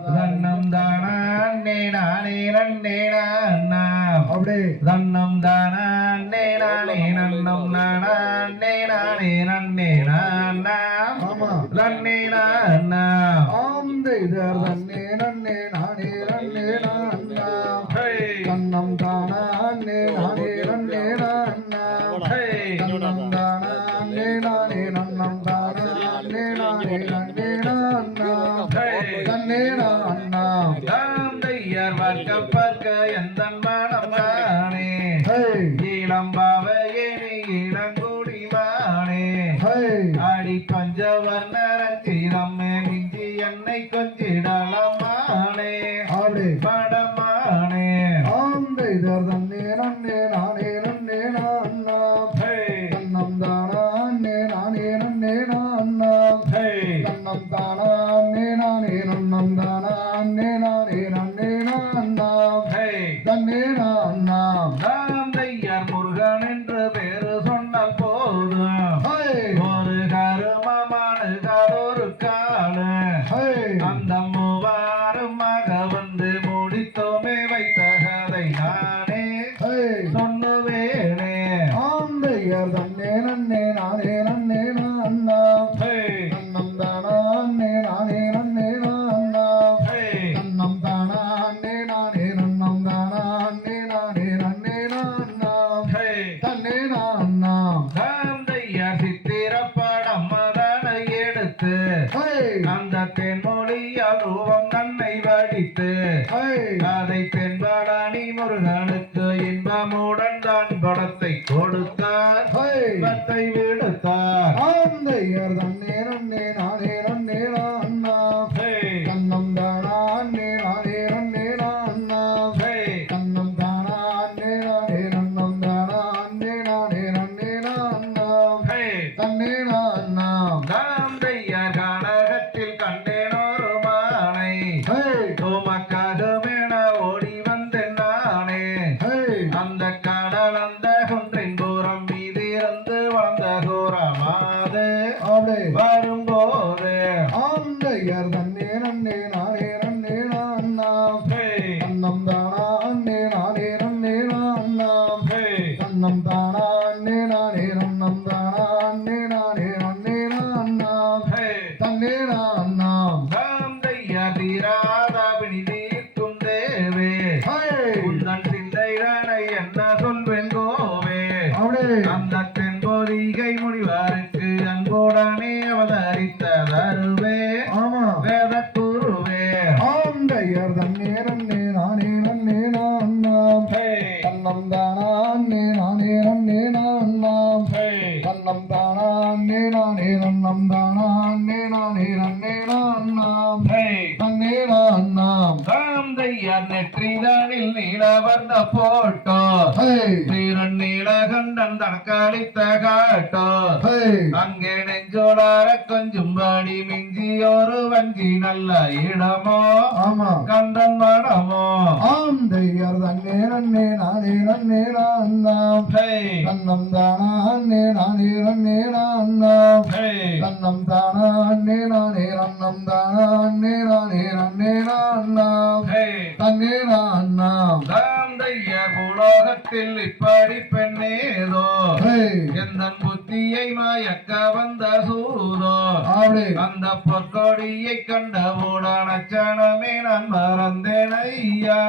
தன்னம் தானே நானே நன்னே நானா அப்படி தன்னம் தானே நானே நன்னம் நானே நானே நன்னே நானா ஆமா நன்னே நானா ஆம் தெய்தர் தன்னே நன்னே நானே நன்னே நானா கண்ணம் தானே நானே நன்னே நானா கண்ணம் தானே நானே நன்னம் தானே நானே நன்னே நானா தன்னே நானா தந்தையர் பார்க்க பார்க்க எந்த மனம் தானே இளம்பாவையே நீ இளங்குடி மானே அடி பஞ்சவர்ண ரஞ்சிதம்மே மிஞ்சி என்னை கொஞ்சிடலமானே அப்படி படமானே ஆம் தெய்தர் தன்னே நன்னே நானே நன்னே நானா கண்ணம் தானே நானே நன்னே நானா கண்ணம் தானே நானே நன்னம் தானே நானே நன்னே நானா தன்னே நானா தந்தையர் முருகன் என்று பேரு சொன்னால் போதும் ஒரு கருமமானு கரொரு காலு அந்த மூவாருமாக வந்து முடித்தோமே வைத்த கதை நானே சொன்னுவேனே ஆந்தையர் தன்னே நன்னே நானே நன்னே நானா கண்ணம் தானே நானே நன்னே நானா கண்ணம் தானே நானே நன்னம் தானே நானே நன்னே நானா தன்னே நானா தந்தையர் சித்திரப்படம் மதனை எடுத்து அந்த தென்மொழியால் ரூபம் தன்னை வடித்து அதை தென்பழனி முருகனுக்கு இன்பமுடன் தான் படத்தை கொடுத்தார் பத்தை விடுத்தார் ஆந்தையர் தன்னே நன்னே நானே நன்னே நானா கண்ணம் தானே நானே நன்னே நானா கண்ணம் தானே வரும்போது ஆந்தையர் தன்னே நன்னே நானே நன்னே நான்னாம் தன்னம் தானா அன்னே நானே நன்னே நான்னாம் தன்னம் தானா அன்னே நானே நன்னம் தானா அன்னே நானே நன்னே நான்னாம் தன்னே நான்னாம் தீராத வினி தீர்க்கும் தேவே உந்தன் சிந்தைகளை என்ன சொல்வேன் கோவே அந்த தென்பொதிகை முனிவருக்கு அன்புடனே அவதரித்த தருவே வேத குருவே ஆந்தையர் தன்னே நன்னே நானே நன்னே நான்னாம் தன்னம் தானா அன்னே நானே நன்னே நான்னாம் தன்னம் தானா அன்னே நானே நன்னம் தானா அன்னே நானே நன்னே நான்னாம் தன்னே நான்னாம் காந்தையர் நெற்றிதனில் நீலவர்ண போட்டோ தீரன் நீலகண்டன் தனக்களித்த காட்டோ அங்கே நெஞ்சோடார கொஞ்சம் பாடி மிஞ்சி ஒரு வஞ்சி நல்ல இடமோ கண்டன் மடமோ ஆந்தையர் தன்னே நன்னே நானே நன்னே நான்னாம் தன்னம் தானா அன்னே நானே நன்னே நான்னாம் தன்னம் தானா அன்னே நானே நன்னம் தானா அன்னே நானே நன்னே நான்னாம் தன்னே நான்னாம் காந்தையர் பூலோகத்தில் இப்படி பெண்ணேதோ எந்த புத்தியை மயக்க வந்த சூதோ அந்த பொற்கொடியை கண்டவுடன் அச்சனமே நான் மறந்தேன் ஐயா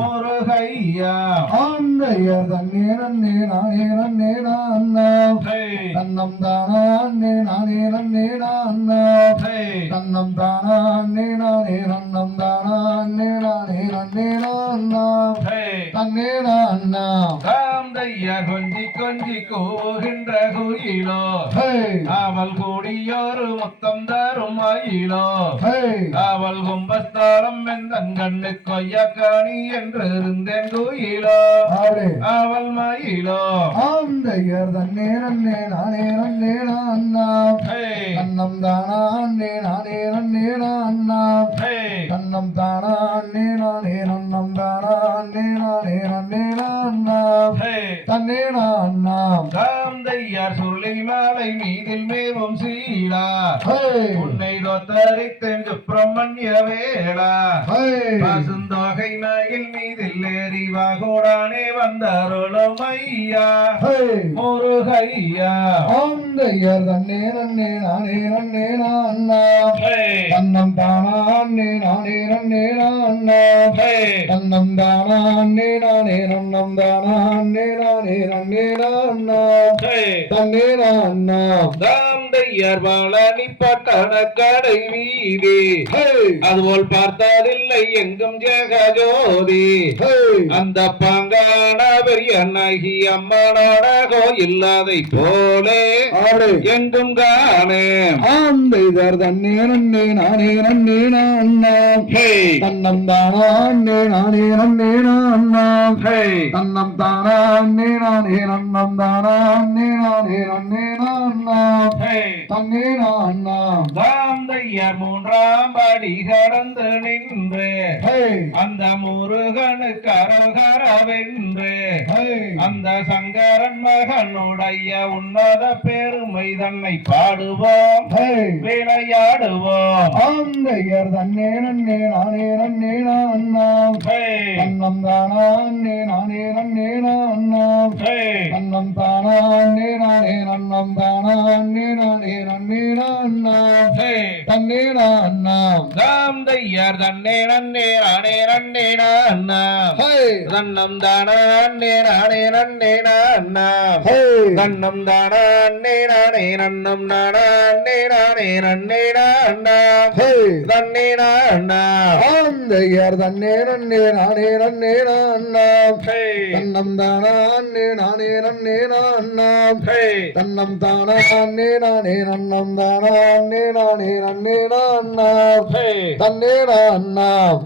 முருகையா ஆந்தையர் தன்னே நன்னே நானே நன்னே நான்னாம் தன்னம் தானா அன்னே நானே நன்னே நான்னாம் தன்னம் தானா அன்னே நானே நன்னம் தானா அன்னே நானே நன்னே நான்னாம் தன்னே நான்னாம் காந்தையர் கொஞ்சி கொஞ்சி கூகின்ற குயிலோ அவள் கூடியோரு முத்தம் தரும் மயிலோ அவள் கும்பஸ்தானம் எந்தன் கண்ணு கொய்யக்காணி என்று இருந்தேன் குயிலோ அவள் மயிலோ ஆந்தையர் தன்னே நன்னே நானே நன்னே நான்னாம் தன்னம் தானா அன்னே நானே நன்னே நான்னாம் தன்னம் தானா அன்னே நானே நன்னம் தானா அன்னே நானே நன்னே நான்னாம் தன்னே நான்னாம் காந்தையார் சுருளை மாலை மீதில் மேவும் சீலா உன்னை தோத்தரித்தேன் சுப்பிரமணிய வேளா பசுந்தொகை மயில் மீதில் ஏறி வாகோடானே வந்தாரோளும் ஐயா முருகையா ஆந்தையர் தன்னே நன்னே நானே நன்னே நான்னாம் தன்னம் தானா அன்னே நானே நன்னே நான்னாம் தன்னம் தானா அன்னே நானே நன்னம் தானா அன்னே நானே நன்னே நான்னாம் தன்னே நான்னாம் காந்தையர் பழனி பட்டண கடை வீதி அதுபோல் பார்த்ததில்லை எங்கும் ஜெகஜோதி அந்த பாங்கான பெரிய நகி அம்மனோட கோயில் அதை போலே எங்கும் காணே ஆந்தையர் தன்னே நன்னே நானே நன்னே நான்னாம் தன்னம் தானா அன்னே நானே நன்னே நான்னாம் தன்னம் தானா அன்னே நானே நன்னம் தானா அன்னே நானே நன்னே நான்னாம் தன்னே நான்னாம் காந்தையர் மூன்றாம் படி கடந்து நின்று அந்த முருகனுக்கு அரகரவென்று அந்த சங்கரன் மகனுடைய உன்னத பெருமை தன்னை பாடுவோம் விளையாடுவோம் ஆந்தையர் தன்னே நன்னே நானே நன்னே நான்னாம் தன்னம் தானா அன்னே நானே நன்னே நான்னாம் தன்னம் தானா அன்னே நானே நன்னம் தானா அன்னே நானே நன்னே நான்னாம் தன்னே நான்னாம் காந்தையர் தன்னே நன்னே நானே நன்னே நான்னாம் தன்னம் தானா அன்னே நானே நன்னே நான்னாம் தன்னம் தானா அன்னே நானே நன்னம் தானா அன்னே நானே நன்னே நான்னாம் தன்னே நான்னாம் ஆந்தையர் தன்னே நன்னே நானே நன்னே நான்னாம் தன்னம் தானா அன்னே நானே நன்னே நான்னாம் தன்னம் தானா அன்னே நானே நன்னம் தானா அன்னே நானே நன்னே நான்னாம் தன்னே நான்னாம்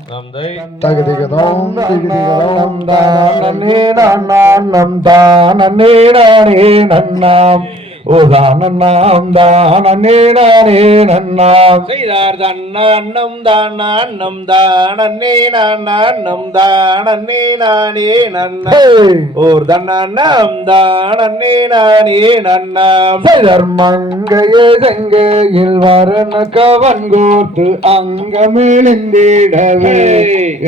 தகதிகதம் திகிதிகதம் தானே நான்னாம் தானே நானே நன்னாம் ஓ தானம் தானே நானே நன்னாம் செய்தார் தன்னான்னம் தானான்னம் தானே நான்னம் தானே நானே நன்னா ஓர் தன்னான்னம் தானே நானே நன்னாம் மங்கையே செங்கையில் வரன கவன் கோத்து அங்கமிழிந்திடவே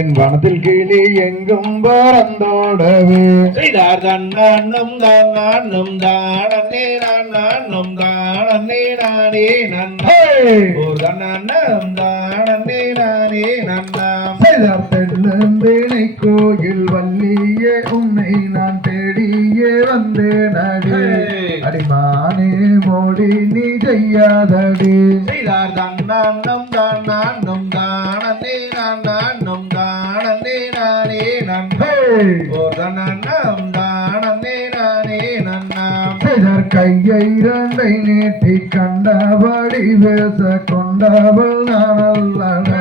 என் வனத்தில் கிளி எங்கும் பறந்தோடவே செய்தார் தன்னான்னம் தானான்னம் தானே நான்னம் தானே நானே நன்னா ஓர் தன்னான்னம் தானே நானே நன்னாம் தென்னம்பிணை கோயில் வள்ளியே உன்னை நான் தேடியே வந்தேன் அடி அடிமானே மோடி நீ செய்யாதடி செய்தார் தன்னான்னம் தானான்னம் தானே நான்னம் தானே நானே நன்னா ஓர் தன்னான்னம் தானே நானே நன்னாம் கையை இரண்டை நீட்டி கண்டபடி பேச கொண்டவள் நான் அல்லடா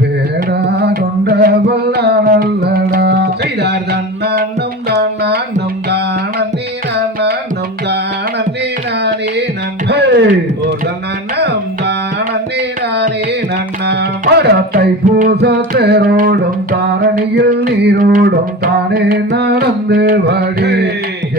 வேடா கொண்டவள் நான் அல்லடா செய்தார் தன்னான்னம் தானான்னம் தானே நான்னம் தானே நானே நன்னா ஓர் தன்னான்னம் தானே நானே நன்னாம் தை பூச தேரோடும் தாரணியில் நீரோடும் தானே நடந்து வாடி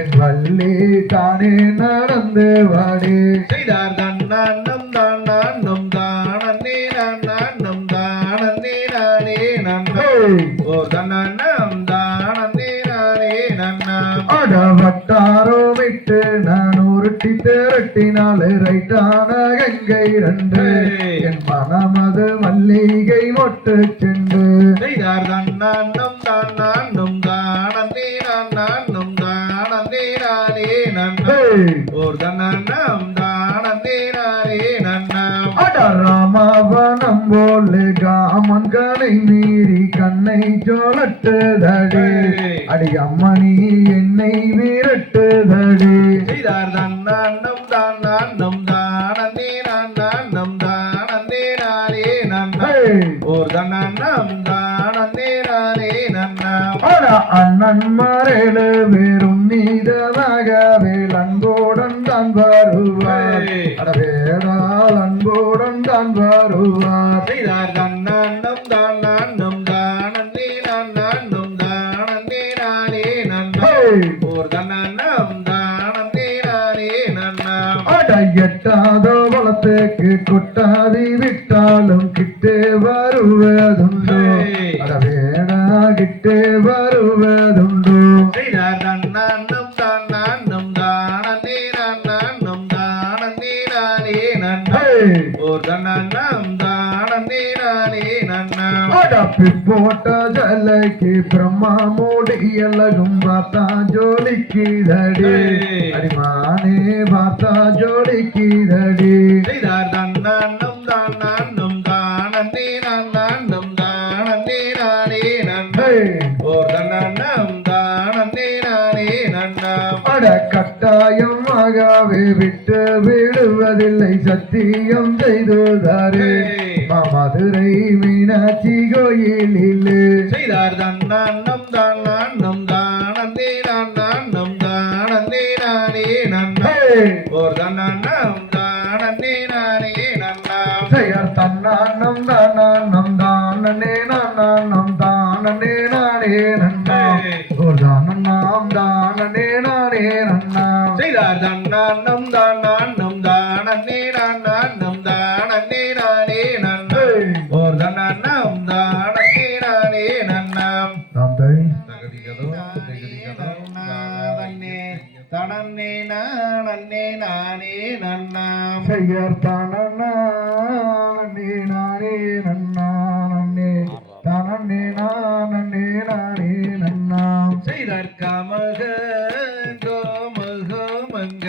என் வள்ளி தானே நடந்து வாடி செய்தார் தன்னான்னம் தானான்னம் தானே நான்னம் தானே நானே நன்னா ஓர் தன்னான்னம் தானே நானே நன்னாம் வட்டாரோ விட்டு நான் உருட்டி திரட்டினால் ரைட்டான கங்கை ரெண்டு என் மனமது மல்லிகை மொட்டு சென்று செய்தார் தன்னான்னம் தானான்னம் தானே நான்னம் தானே நானே நன்னா ஓர் தன்னான்னம் தானே நானே நன்னாம் ராமவனம் போல காமன் கனை மீறி கண்ணை சோழட்டுதடி அடி அம்மணி என்னை விரட்டுதடி செய்தார் தன்னான்னம் தானான்னம் தானே நான்னம் தானே நானே நன்னா ஓர் தன்னான்னம் தானே நானே நன்னாம் அண்ணன் மறையில வேறும் நீதமாக வேலன்போடன் தான் வருவார் வேடால் அன்போடன் தான் வருவார் செய்தார் தன்னான்னம் தானான்னம் தானே நான்னம் தானே நானே நன்னா ஓர் தன்னான்னம் தானே நானே நன்னாம் எட்டாத வளத்துக்கு கொட்டாதி விட்டாலும் கிட்டே வருவதுண்டோ வேடா கிட்டே வருவதுண்டோ செய்தார் தன்னான்னம் தானான்னம் தானே நான்னம் தானே நானே நன்னா ஓர் தன்னான்னம் தானே நானே நன்னாம் போட்ட ஜலைக்கு பிரம்மா மூடியலகும் பார்த்தா ஜோலிக்குதடி அடிமானே பார்த்தா ஜோலிக்குதடி செய்தார் தன்னான்னம் தானான்னம் தானே நான்னம் தானே நானே நன்னா ஓர் தன்னான்னம் தானே நானே நன்னாம் கட்டாயமாகவே விட்டு விடுவதில்லை சத்தியம் செய்துதாரே மதுரை மீனாட்சி கோயிலில் செய்தார் தன்னான்னம் தானான்னம் தானே நான்னம் தானே நானே நன்னா ஓர் தன்னான்னம் தானே நானே நன்னாம் செயல் தன்னான்னம் தானம் தானே நானம் தானே நானே நன்னா ஒரு தானம் தானே நானே நன்னா செய்தார் தன்னான்னம் தானான்னம் தானே நான்னம் தானே நானே நன்னா ஓர் தன்னான்னம் தானே நானே நன்னாம் தனன்னே நானே நானே நன்னாம் செய்யர் தானே நானே நன்னானே தானே நானே நானே நன்னாம் செய்தற் கமக கோமக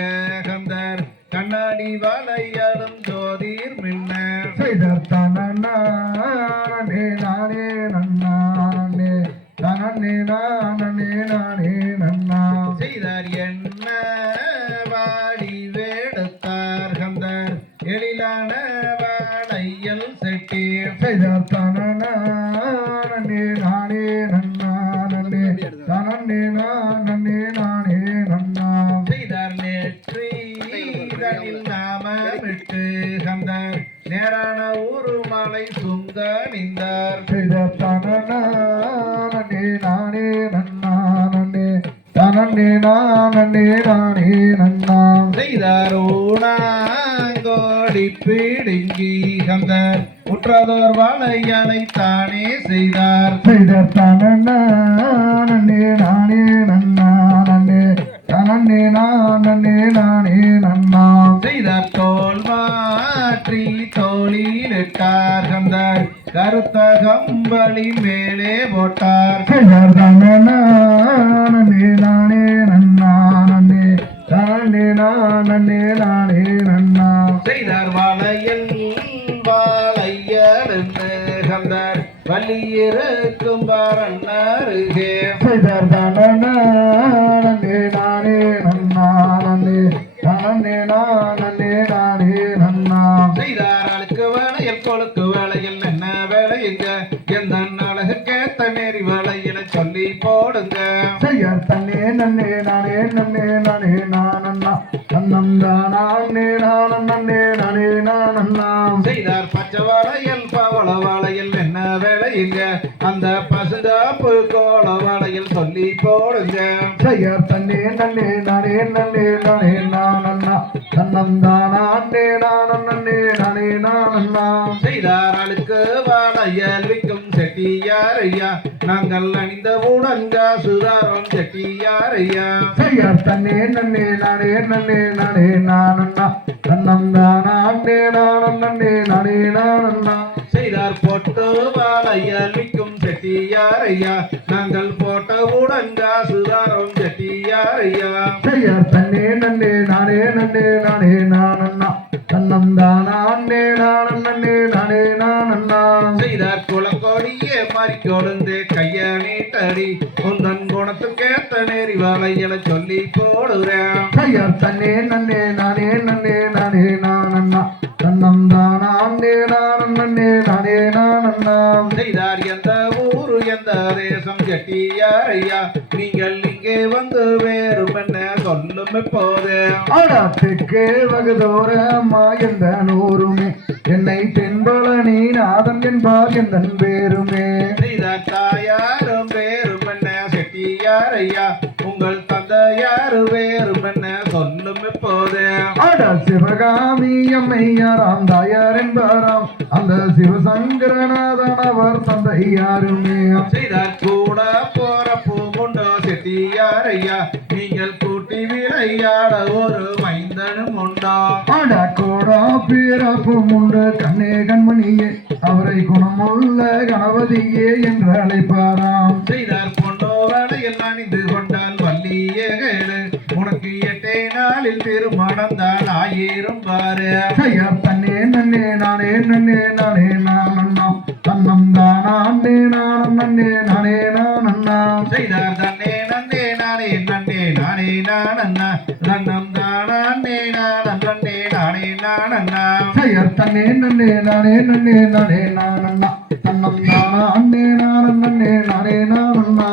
கந்தர் கண்ணாடி வளையலும் ஜோதிர் மின்ன செய்தர் தானே நானே நன்னானே தானே நானே நானே நன்னாம் செய்தார் என்ன வாடி வேடத்தார் கந்தர் எழிலான வாடையல் செட்டி செய்தர் தானே நானே நன்னானே தானே நானே நானே நன்னாம் செய்தார் நெற்றி கந்தார் நேரான ஊரு மலை சுங்க நின்றார் நன்னே நானே நன்னா நன்னே தனன்னே நானே நானே நன்னா செய்தார் ஊனாங்கோடி பீடுங்கி கந்தார் உற்றதோர் வாழையலை தானே செய்தார் நன்னே நானே நன்னா நன்னே தனன்னே நானே நானே நன்னா செய்தார் தோல் மாற்றி தோளிலிட்டார் கந்தார் கருத்த கம்பளி மேலே போட்டார் நன்னே நானே நன்னா நன்னே தனன்னே நானே நானே நன்னா செய்தார் வாழையல் வாழையல் கந்தார் வலியிருக்கும் பரன்னருகே நன்னே நானே நன்னா நன்னே தனன்னே நானே நானே நன்னா செய்தார் அழுக்கு வேலையில் கொழுக்கு வேலையில் என்ன வேலையுங்க எந்த அழகுக்கேத்த நேரி வேலையில சொல்லி போடுங்க செய்யார் தன்னே நன்னே நானே நன்னே நானே நானண்ணா தன்னம் தானே நானே நானே நானண்ணா செய்தார் பச்சை வாழையில் பவள வாழையில் என்ன வேலையுங்க அந்த பசுதாப்பு கோல வாழையில் சொல்லி போடுங்க செய்யார் தன்னே நன்னே நானே நானே நானண்ணா தன்னம் தானே நானே நானண்ணா செய்தார் அழுக்கு வாழையல் விற்கும் செட்டியாரையா நாங்கள் அணிந்த உடன்கா சுதாரம் செட்டியாரையா செய்யார் தன்னே நன்னே நானே நானண்ணா தன்னம் தானே நானே நானண்ணா செய்தார் போட்டு வாழையல் விற்கும் செட்டியாரையா நாங்கள் போட்ட உடன்கா சுதாரம் செட்டியாரையா செய்யார் தன்னே நன்னே நானே நானண்ணா தன்னம் தானே நானே நானண்ணா செய்தார் குளக்கோடியே மாறி கொழுந்து கைய நீட்டடி உந்தன் குணத்துக்கேத்த நேரி வாழையில சொல்லி போடுறேன் செய்யார் தன்னே நன்னே நானே நானண்ணா தன்னம் தானே நானே நானண்ணா செய்தார் எந்த ஊரு எந்த தேசம் செட்டியாரையா நீங்கள் இங்கே வந்து வேறும் என்ன சொல்லும் இப்போது ஆடாத்துக்கு வகுதோரம்மா எந்த நூறுமே என்னை தென்பழனி நாதன் என்பார் எந்தன் பேருமே செய்தார் தாயாரும் வேறும் என்ன செட்டியாரையா உங்கள் தந்தையாரு வேறும் என்ன சொல்லும் இப்போது ஆட சிவகாமி அம்மையாராம் தாயார் என்பாராம் அந்த சிவசங்கரநாதன் அவர் தந்தை யாருமே செய்தார் கூட போற பூமுண்டோ செட்டியாரையா நீங்கள் கூட்டி விளையாட ஒரு மைந்தனும் உண்டா ஆட கோடா பிறப்பும் உண்டு கண்ணே கண்மணியே அவரை குணமுள்ள கணபதியே என்று அழைப்பாராம் செய்தார் பொண்ணோ வேலையில் அணிந்து கொண்டால் வள்ளியே கேளு உனக்கு 8 நாளில் திருமணம் தான் ஆயிரும் பாரு செய்யார் தன்னே நன்னே நானே நானண்ணா தன்னம் தானே நானே நானண்ணா செய்தார் தன்னே நன்னே நானே நானண்ணா தன்னம் தானே நானே நானண்ணா செய்யார் தன்னே நன்னே நானே நானண்ணா தன்னம் தானே நானே நானண்ணா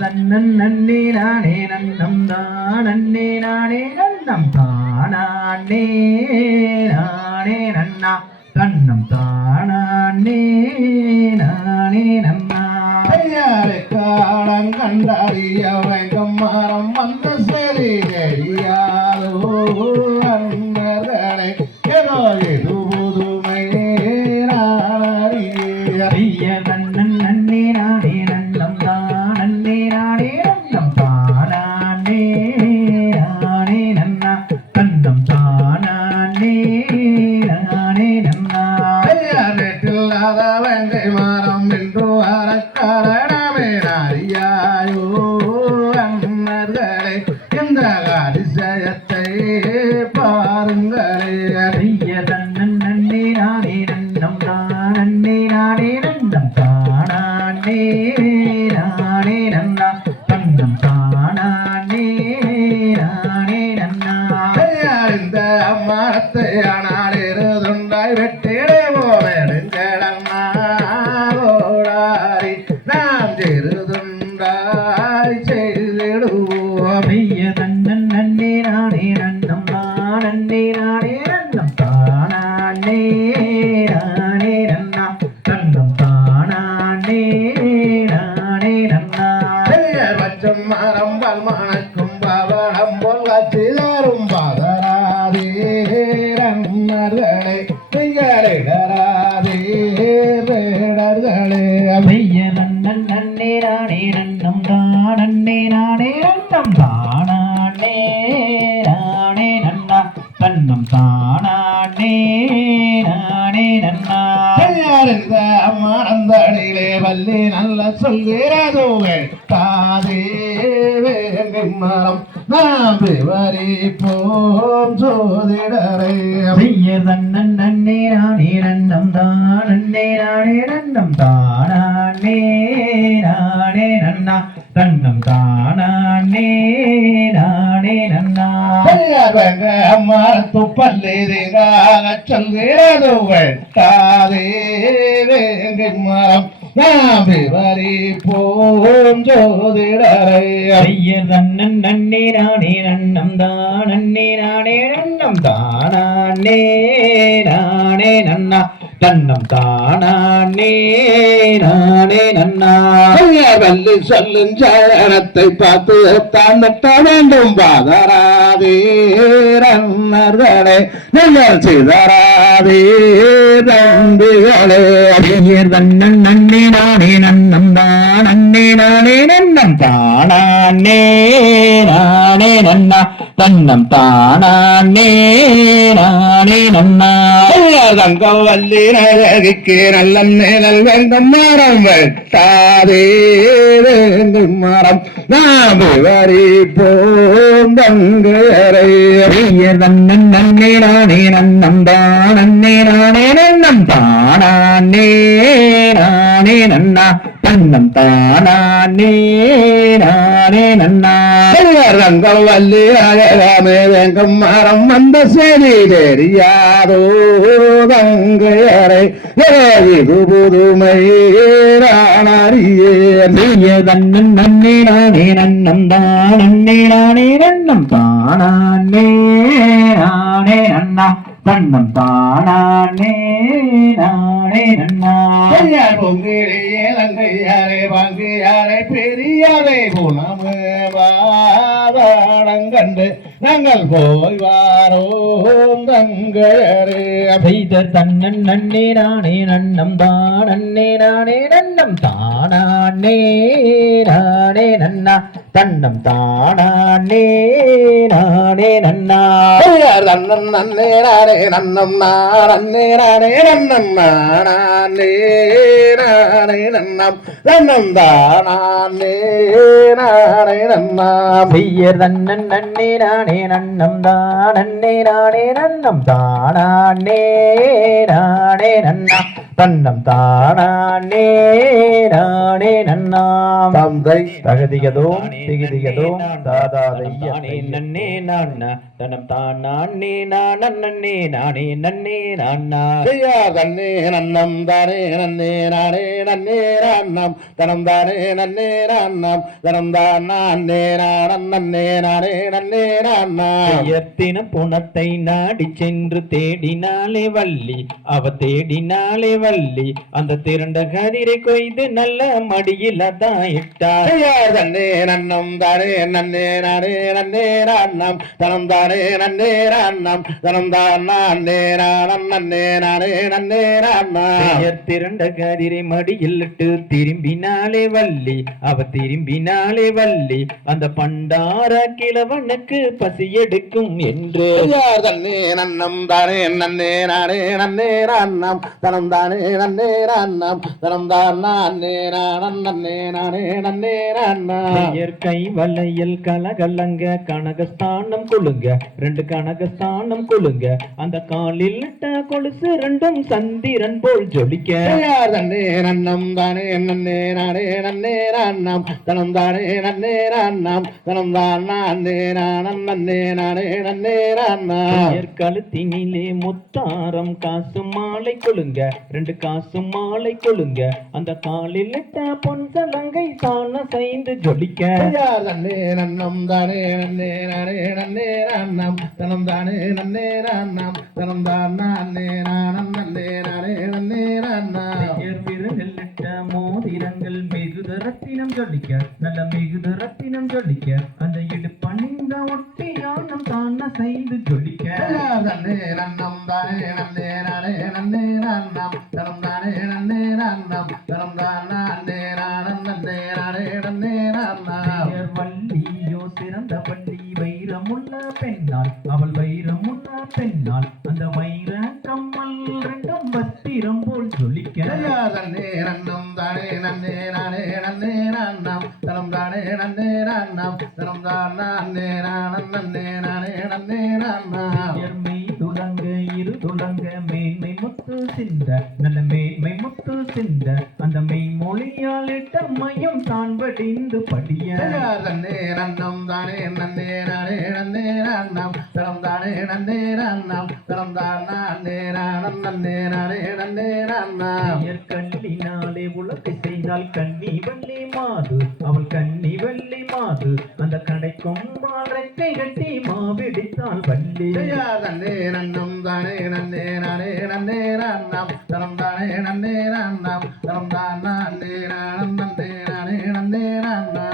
தன்னன் நன்னே நானே நன்னம் தானே நானே நன்னம் தானே நானே நன்னா தன்னம் தானே நானே நன்னா காலம் கண்டறிய வேண்டும் மரம் வந்த சரி தெரியாதோ அன்பர்களே ஏதோ எது புதுமை அறிய தன்னன் நன்னே நானே நன்னம் தானே நானே நன்னம் தானே நானே நன்னா தன்னம் தானே நானே நன்னா இல்லாத வெங்கை மரம் என்று அரக்கரணமே அறியாயோ அன்னர்களே இந்த அதிசயத்தை பாருங்களே அறிய தன்னன் நன்னே நானே நன்னம் தானே நானே நன்னம் நெடுஞ்சடமாடி நாம் திருதுண்டாய் செய்திடுவோம் ஐய தன்னன் நன்னே நானே நன்னம் நானே நானே நன்னம் தானே நானே நன்னா தன்னம் தானே நானே நன்னா பச்சம் மரம் பல்மணக்கும் பவளம் போல் கச்சிதரும் பதராதே ரன்னர்களே திங்களிடராதே வேடர்களே ஐய தன்னன் நன்னே நானே நன்னம் தானே நானே நன்னம் தானே நானே நன்னா தன்னம் தானே நானே நன்னா மறந்தடியிலே வள்ளி நல்ல சொல்கிறதோ வெட்டாதே மரம் நாம் விவரிப்போம் சோதிடரை ஐய தன்னன் நன்னே நானே நன்னம் தானே நானே நன்னம் தானே நானே நன்னா தன்னம் தானே நானே நன்னா மரத்து பல்லிதாக சொல்கிறதோ வெட்டாதே மரம் நாம் விவரிப்போம் ஜோதிடரை ஐய தன்னன் நன்னே நானே நன்னம் தானே நானே நன்னம் தானே நானே நன்னா தன்னம் தானே நானே நன்னா வள்ளி சொல்லும் ஜனத்தை பார்த்து தான் நட்ட வேண்டும் பாதராதே ரன்னர்களே நீங்கள் சிதறாதே தம்பிகளே ஐயர் தன்னன் நன்னே நானே நன்னம் தானே நானே நன்னம் தானே நானே நன்னா தன்னம் தானே நானே நன்னா தங்கம் வள்ளி நழகிக்கு நல்ல மேலல் வேண்டும் மரம் வெட்டாதே வேண்டும் மரம் நாம் விவரிப்போம் தங்கரை ஐயர் தன்னன் நன்னே நானே நன்னம் தானே நானே நன்னம் தானே நானே நன்னா தன்னம் தானே நானே நன்னா தங்கம் வள்ளி நழகாமே வெங்கம் மரம் வந்த செடி தெரியாதோ தங்கையரை இது புதுமை ஐய தன்னன் நன்னே நானே நன்னம் தானே நானே நன்னம் தானே நானே நன்னா தன்னம் தானே நானே நன்னா பொங்கிலேயே தங்கையாரே வாங்கியாரே பெரியாரே குணமே வாதாடம் கண்டு நாங்கள் போய் வாரோம் தங்கையரே செய்தர் தன்னன் நன்னே நானே நன்னம் தானே நானே நன்னம் தானே நானே நன்னா தன்னம் தானே நானே நன்னா நன்னம் நன்னே நானே நன்னம் நானே நானே நன்னம் நானே நானே நன்னம் நன்னம் தானே நானே நன்னாம் செய்யர் தன்னன் நன்னே நானே நன்னம் தானே நானே நன்னம் தானே நானே நன்னா தன்னம் தானே நானே நன்னாம் தந்தை தகதிகதோம் திகிதிகதோம் தாதாதையானே நன்னே நான்னா தனம் தானே நானே நானே நன்னே நான்னா தன்னே நன்னம் தானே நன்னே நானே நன்னே நான்னம் தனம் தானே நன்னே நான்னம் தனம் தான் நானே நானன் நன்னே நானே நன்னே நான்னா தினம் புனத்தை நாடி சென்று தேடினாலே வள்ளி அவ தேடினாலே வள்ளி அந்த திரண்ட கதிரை கொய்து நல்ல மடியில் அதான் இட்டார் தன்னே நன்னம் தானே நன்னே நானே நன்னே நான்னம் தனம் தானே நன்னே நான்னம் தனம் தான் நானே நானன் நன்னே நானே நன்னே நான்னா திரண்ட கதிரை மடியில் இட்டு திரும்பினாலே வள்ளி அவ திரும்பினாலே வள்ளி அந்த பண்டார கிழவனுக்கு பசி எடுக்கும் என்று தன்னே நன்னம் தானே நன்னே நானே நன்னே நான்னம் தனம் தானே தானே நன்னே நான்னம் தனம் தான் நானே நானே நானே நன்னே நான்னா இயற்கை வலையில் கலகலங்க கனகஸ்தானம் கொள்ளுங்க 2 கனகஸ்தானம் கொள்ளுங்க அந்த காலில் இட்ட கொலுசு 2ம் சந்திரன் போல் ஜொலிக்க தன்னே நன்னம் தானே நன்னே நானே நன்னே நான்னம் தனம் தானே நன்னே நான்னம் தனம் தான் நானே நன்னே நானே நன்னே நான்னா கழுத்தினிலே முத்தாரம் காசு மாலை கொள்ளுங்க 2 காசு மாலை கொள்ளுங்க அந்த காலில் இட்ட பொன் சலங்கை தான செய்து ஜொலிக்க தன்னே நன்னம் தானே நன்னே நானே நன்னே நான்னம் தனம் தானே நன்னே நான்னம் தனம் தான் நானே நன்னே நானே நன்னே நான்னா விரலிட்ட மோதிரங்கள் மிகுத ரத்தினம் ஜொலிக்க நல்ல மிகுத ரத்தினம் ஜொலிக்க அந்த இடுப்பணிந்த ஒட்டியானம் தான செய்து ஜொலிக்க தன்னே நன்னம் தானே நன்னே நானே நன்னே நான்னம் தனம் தானே நன்னே நான்னம் தனம் தான் நானே நன்னே நானே நன்னே நான்னா வள்ளியோ சிறந்த வள்ளி வைரமுள்ள பெண்ணால் அவள் வைரமுள்ள பெண்ணால் அந்த வைர கம்மல் 2ம் பத்திரம் போல் ஜொலிக்க தன்னே நன்னம் தானே நன்னே நானே நன்னே நான்னம் தனம் தானே நன்னே நான்னம் தனம் தான் நானே நன்னே நானே நன்னே நான்னா துலங்க இரு துலங்க மேன்மை முத்து சிந்த நல்ல மேன்மை முத்து சிந்த அந்த மெய்மொழியால் இட்ட மையம் தான் வடிந்து படிய தன்னே நன்னம் தானே நன்னே நானே நன்னே நான்னம் தனம் தானே நன்னே நான்னம் தனம் தான் நானே நன்னே நானே நன்னே நான்னா கண்ணினாலே உலகை செய்தால் கண்ணி வள்ளி மாது அவள் கண்ணி வள்ளி மாது அந்த கடைக்கும் ரெக்கை கட்டி மாவிடித்தாள் வள்ளி தன்னே நன்னம் தானே நன்னே நானே நன்னே நான்னம் தனம் தானே நன்னே நான்னம் தனம் தான் நானே நன்னே நானே நன்னே நான்னா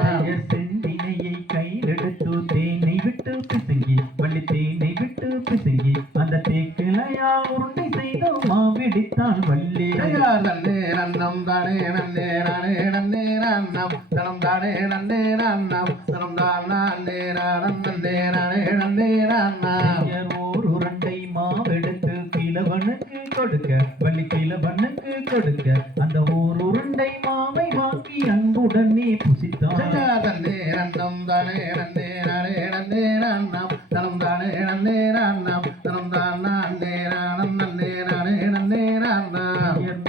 செந்தினையை கையிலெடுத்து தேனை விட்டு பிசுங்கி வள்ளி தேனை விட்டு பிசுங்கி அந்த தேக்கிளையா உருண்டை செய்து மாவிடித்தாள் வள்ளி தன்னே நன்னம் தானே நன்னே நானே நன்னே நான்னம் தனம் தானே நன்னே நான்னம் தனம் தான் நானே நன்னே நானே நன்னே நான்னா ஒரு உருண்டை மாவெடுத்து கிழவனுக்கு கொடுக்க வள்ளி கிழவனுக்கு கொடுக்க அந்த ஓர் உருண்டை மாவை வாங்கி அன்புடனே புசித்தான் தன்னே நன்னம் தானே நன்னே நானே நன்னே நான்னம் தனம் தானே நன்னே நான்னம் தனம் தான் நானே நன்னே நானே நன்னே நான்னா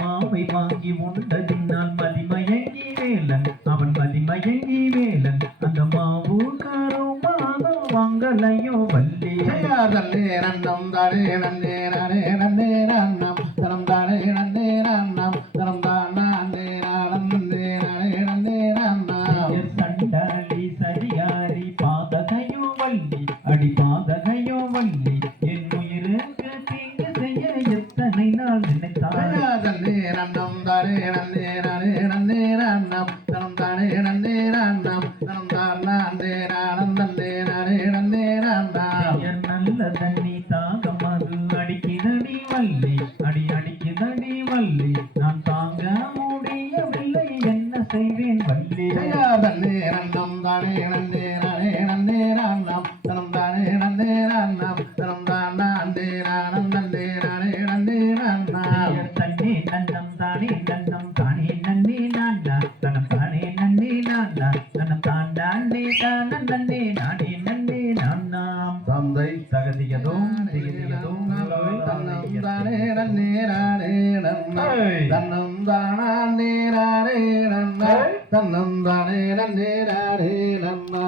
மாவை வாங்கி உண்டதினால் மதிமயங்கி வேலன் அவன் மதிமயங்கி வேலன் அந்த மாவு கருமாதம் வாங்கலையோ வள்ளி தன்னே நன்னம் தானே நன்னே நானே நன்னே நான்னம் தனம் தானே நன்னே நான்னம் தனம் தான் நானே நன்னே நானே நன்னே நான்னா சண்டாளி சரியாரி பாதகையோ வள்ளி அடி பாதகையோ வள்ளி என் உயிருக்கு தீங்கு செய்ய எத்தனை நாள் நினைத்தாள் தன்னே நன்னம் தானே நன்னே நானே நன்னே நான்னம் தனம் தானே நன்னே நான்னம் தனம் தான் நானே நன்னே நானே நன்னே நான்னா நல்ல தண்ணி தாகம் அது அடிக்குதடி வள்ளி அடிக்குதடி வள்ளி நான் தாங்க முடியவில்லை என்ன செய்வேன் வள்ளி தன்னே நன்னம் தானே நன்னே நானே நன்னே நான்னம் தனம் தானே நன்னே நான்னம் தனம் தான் நானே நன்னே நானே நன்னே நான்னா தன்னே நன்னம் தானே நன்னம் தானே நன்னே நான்னா தனம் தானே நன்னே நான்னா தனம் தான் நானே நன்னே நானே நன்னே நான்னாம் தந்தை தகதியதும் திகதியதும் தன்னம் தானே நன்னே நானே நன்னா தன்னம் தானே நானே நன்னா தன்னம் தானே நன்னே நானே நன்னா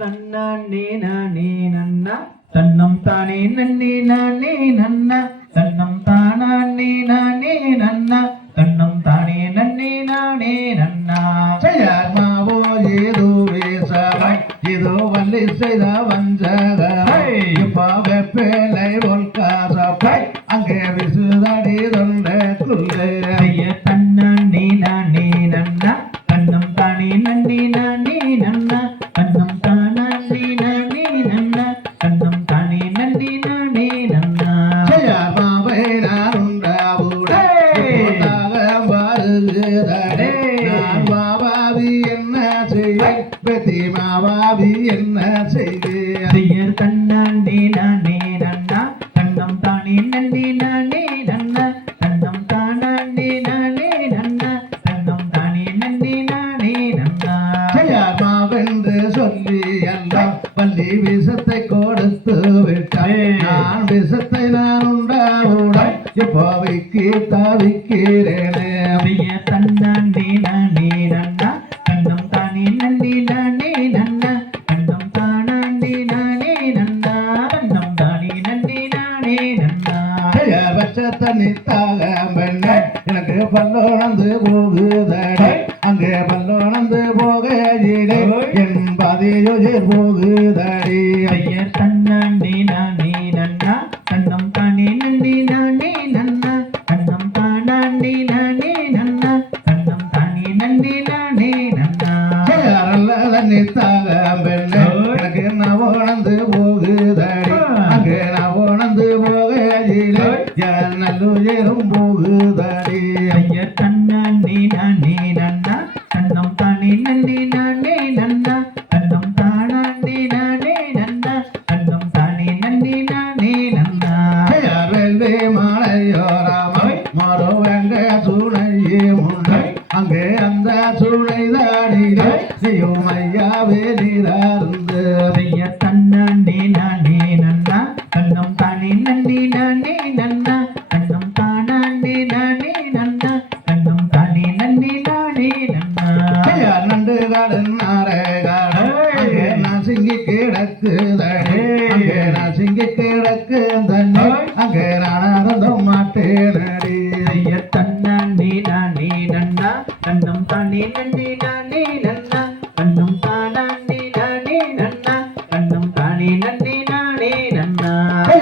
தன்னானே நானே நன்னா தன்னம் தானே நன்னே நானே நன்னா தன்னம் தானே நானே நன்னா தன்னம் தானே நன்னே நானே நன்னா மாவோ ஏதோ வேசமாய் ஏதோ வள்ளி செய்த வஞ்சகமாய் பாவப்பேலை ஒல்காசப்பாய் அங்கே விசுதடி தொல்லைக்குள்ளே தன்னானே நானே நன்னா தன்னம் தானே நன்னே நானே நன்னா தன்னம் தானே நானே நன்னா தன்னம் தானே நன்னே நானே நன்னா மாவை நானுண்டாவுடே வருகிறதே நான் மாவாவி என்ன செய்வேன் பெத்தி மாவாவி என்ன செய்வேன் தன்னானே நானே நன்னா தன்னம் தானே நன்னே நானே நன்னா தன்னம் தானே தவிக்கிறேனே ஐய தன்னாண்டி நானே நன்னா கண்ணம் தானே நன்னி நானே நன்னா கண்ணம் தானாண்டி நானே நன்னா கண்ணம் தானே நன்னி நானே நன்னா வச்ச தண்ணி தாக எனக்கு பல்லோணந்து போகுதடே அங்கே பல்லோணந்து போகையிலே என் பதியுயிர் போகுதடி ஐய தன்னாண்டி நானே நன்னா கண்ணம் தானே நன்னி நானே நன்னா கண்ணம் தானாண்டி நானே நன்னா கண்ணம் தானே நன்னி நானே நன்னா தண்ணி தாக எனக்கு நான் உணர்ந்து போகுதடி அங்கே நான் உணர்ந்து போகையிலே என் நல்லுயிரும் போகுதடி ஐய தன்னாண்டி நானே நன்னா கண்ணம் தானே நன்னி நானே நன்னா கண்ணம் தானாண்டி நானே நன்னா கண்ணம் தானே நன்னி நானே நன்னா வெள்ளி மாலையோராமை மரோ வெங்க சூளையே முண்டை அங்கே அந்த சூளை தாடிலே நீயும் ஐயாவே நீரார்ந்து ஐய தன்னாண்டி நானே நன்னா கண்ணம் தானே நன்னி நானே நன்னா கண்ணம் தானாண்டி நானே நன்னா கண்ணம் தானே நன்னி நானே நன்னா நண்டு காடன் நாரகாடு அங்கே நசுங்கி கிடக்குதடி அங்கே நசுங்கி கிடக்கு தண்ணி அங்கே நானாரதம் மாட்டேனடி ஐய தன்னாண்டி நானே நன்னா கண்ணம் தானே நன்னி நானே நன்னா கண்ணம் தானாண்டி நானே நன்னா கண்ணம் தானே நன்னி நானே நன்னா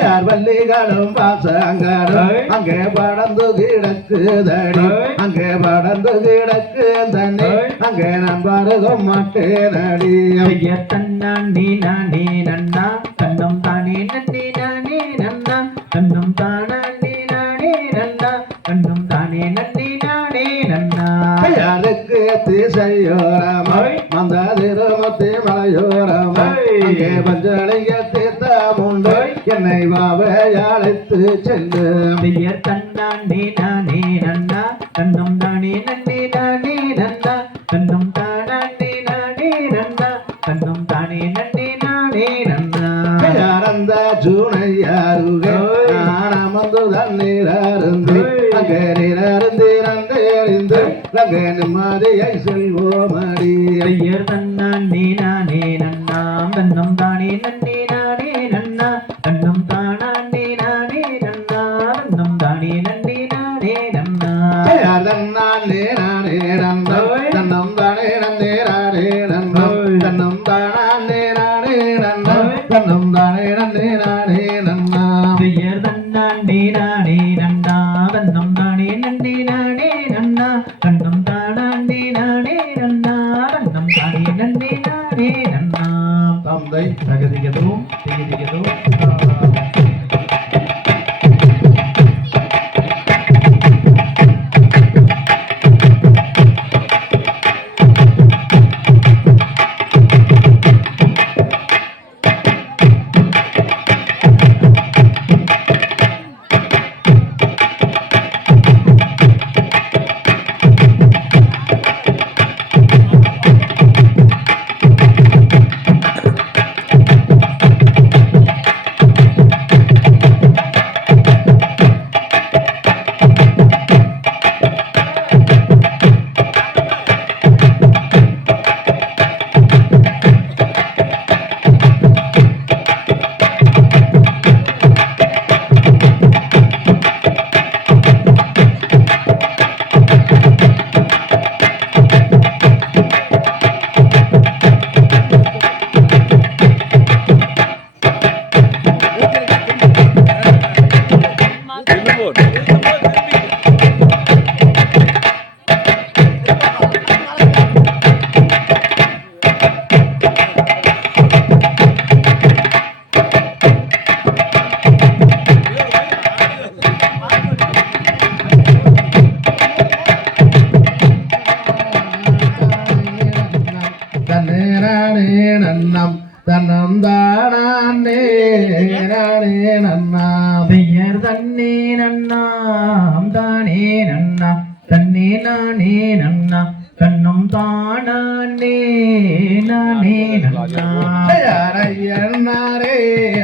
யார் வள்ளிகளும் பாசங்களும் அங்கே படந்து கிடக்குதடி அங்கே படந்து கிடக்கு தண்ணி அங்கே நான் பருகம் மாட்டேனடி ஐய தன்னாண்டி நானே நன்னா கண்ணம் தானே நன்னி நானே நன்னா கண்ணம் தானாண்டி நானே நன்னா கண்ணம் தானே நன்னி நானே நன்னா யாருக்கு திசையோரமை அந்த திருமத்தி மலையோரமை அங்கே பஞ்சலிங்க தீர்த்தமுண்டு என்னை வாவை அழைத்து செல்லு ஐய தன்னாண்டி நானே நன்னா கண்ணம் தானே நன்னி நானே நன்னா கண்ணம் தானாண்டி நானே நன்னா கண்ணம் தானே நன்னி நானே நன்னா யாரந்த ஜூனையாருகே நானமந்து தண்ணீரருந்து அங்கே நீரருந்து நந்தேறிந்து அங்கே நிம்மதியை செல்வோமடி ஐயர் தன்னாண்டி நானே நன்னா கண்ணம் தானே நன்னி நானே நன்னா கண்ணம் தானாண்டி நானே நன்னா கண்ணம் தானே நன்னி நானே நன்னா நானே நானே நந்தம் தன்னம் தானே நன்னே நானே நந்தம் தன்னம் தானே நானே நந்தம் தன்னம் தானே நன்னே நானே நன்னா ஐயர் தன்னாண்டி நானே நன்னா கண்ணம் தானே நன்னி நானே நன்னா கண்ணம் தானாண்டி நானே நன்னா கண்ணம் தானே நன்னி நானே நன்னா தந்தை தகதிகதும் திகதிகதும் நன்னம் தன்னம் தானே நானே நன்னா பெயர் தன்னே நன்னாம் தானே நன்னா தன்னே நானே நன்னா கண்ணும் தானே நானே நன்னா ஐயன்னாரே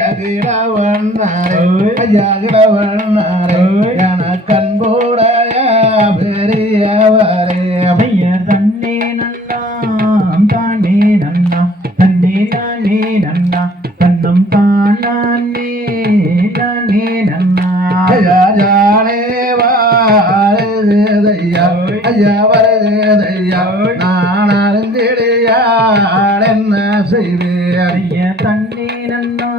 அகிடவண்ணாரே ஐயாகிடவண்ணாரே என கண்போட வருகுதையா ஐயா வருகுதையா நான் அறிந்திடையாள் என்ன செய்வேன் தண்ணே நன்னா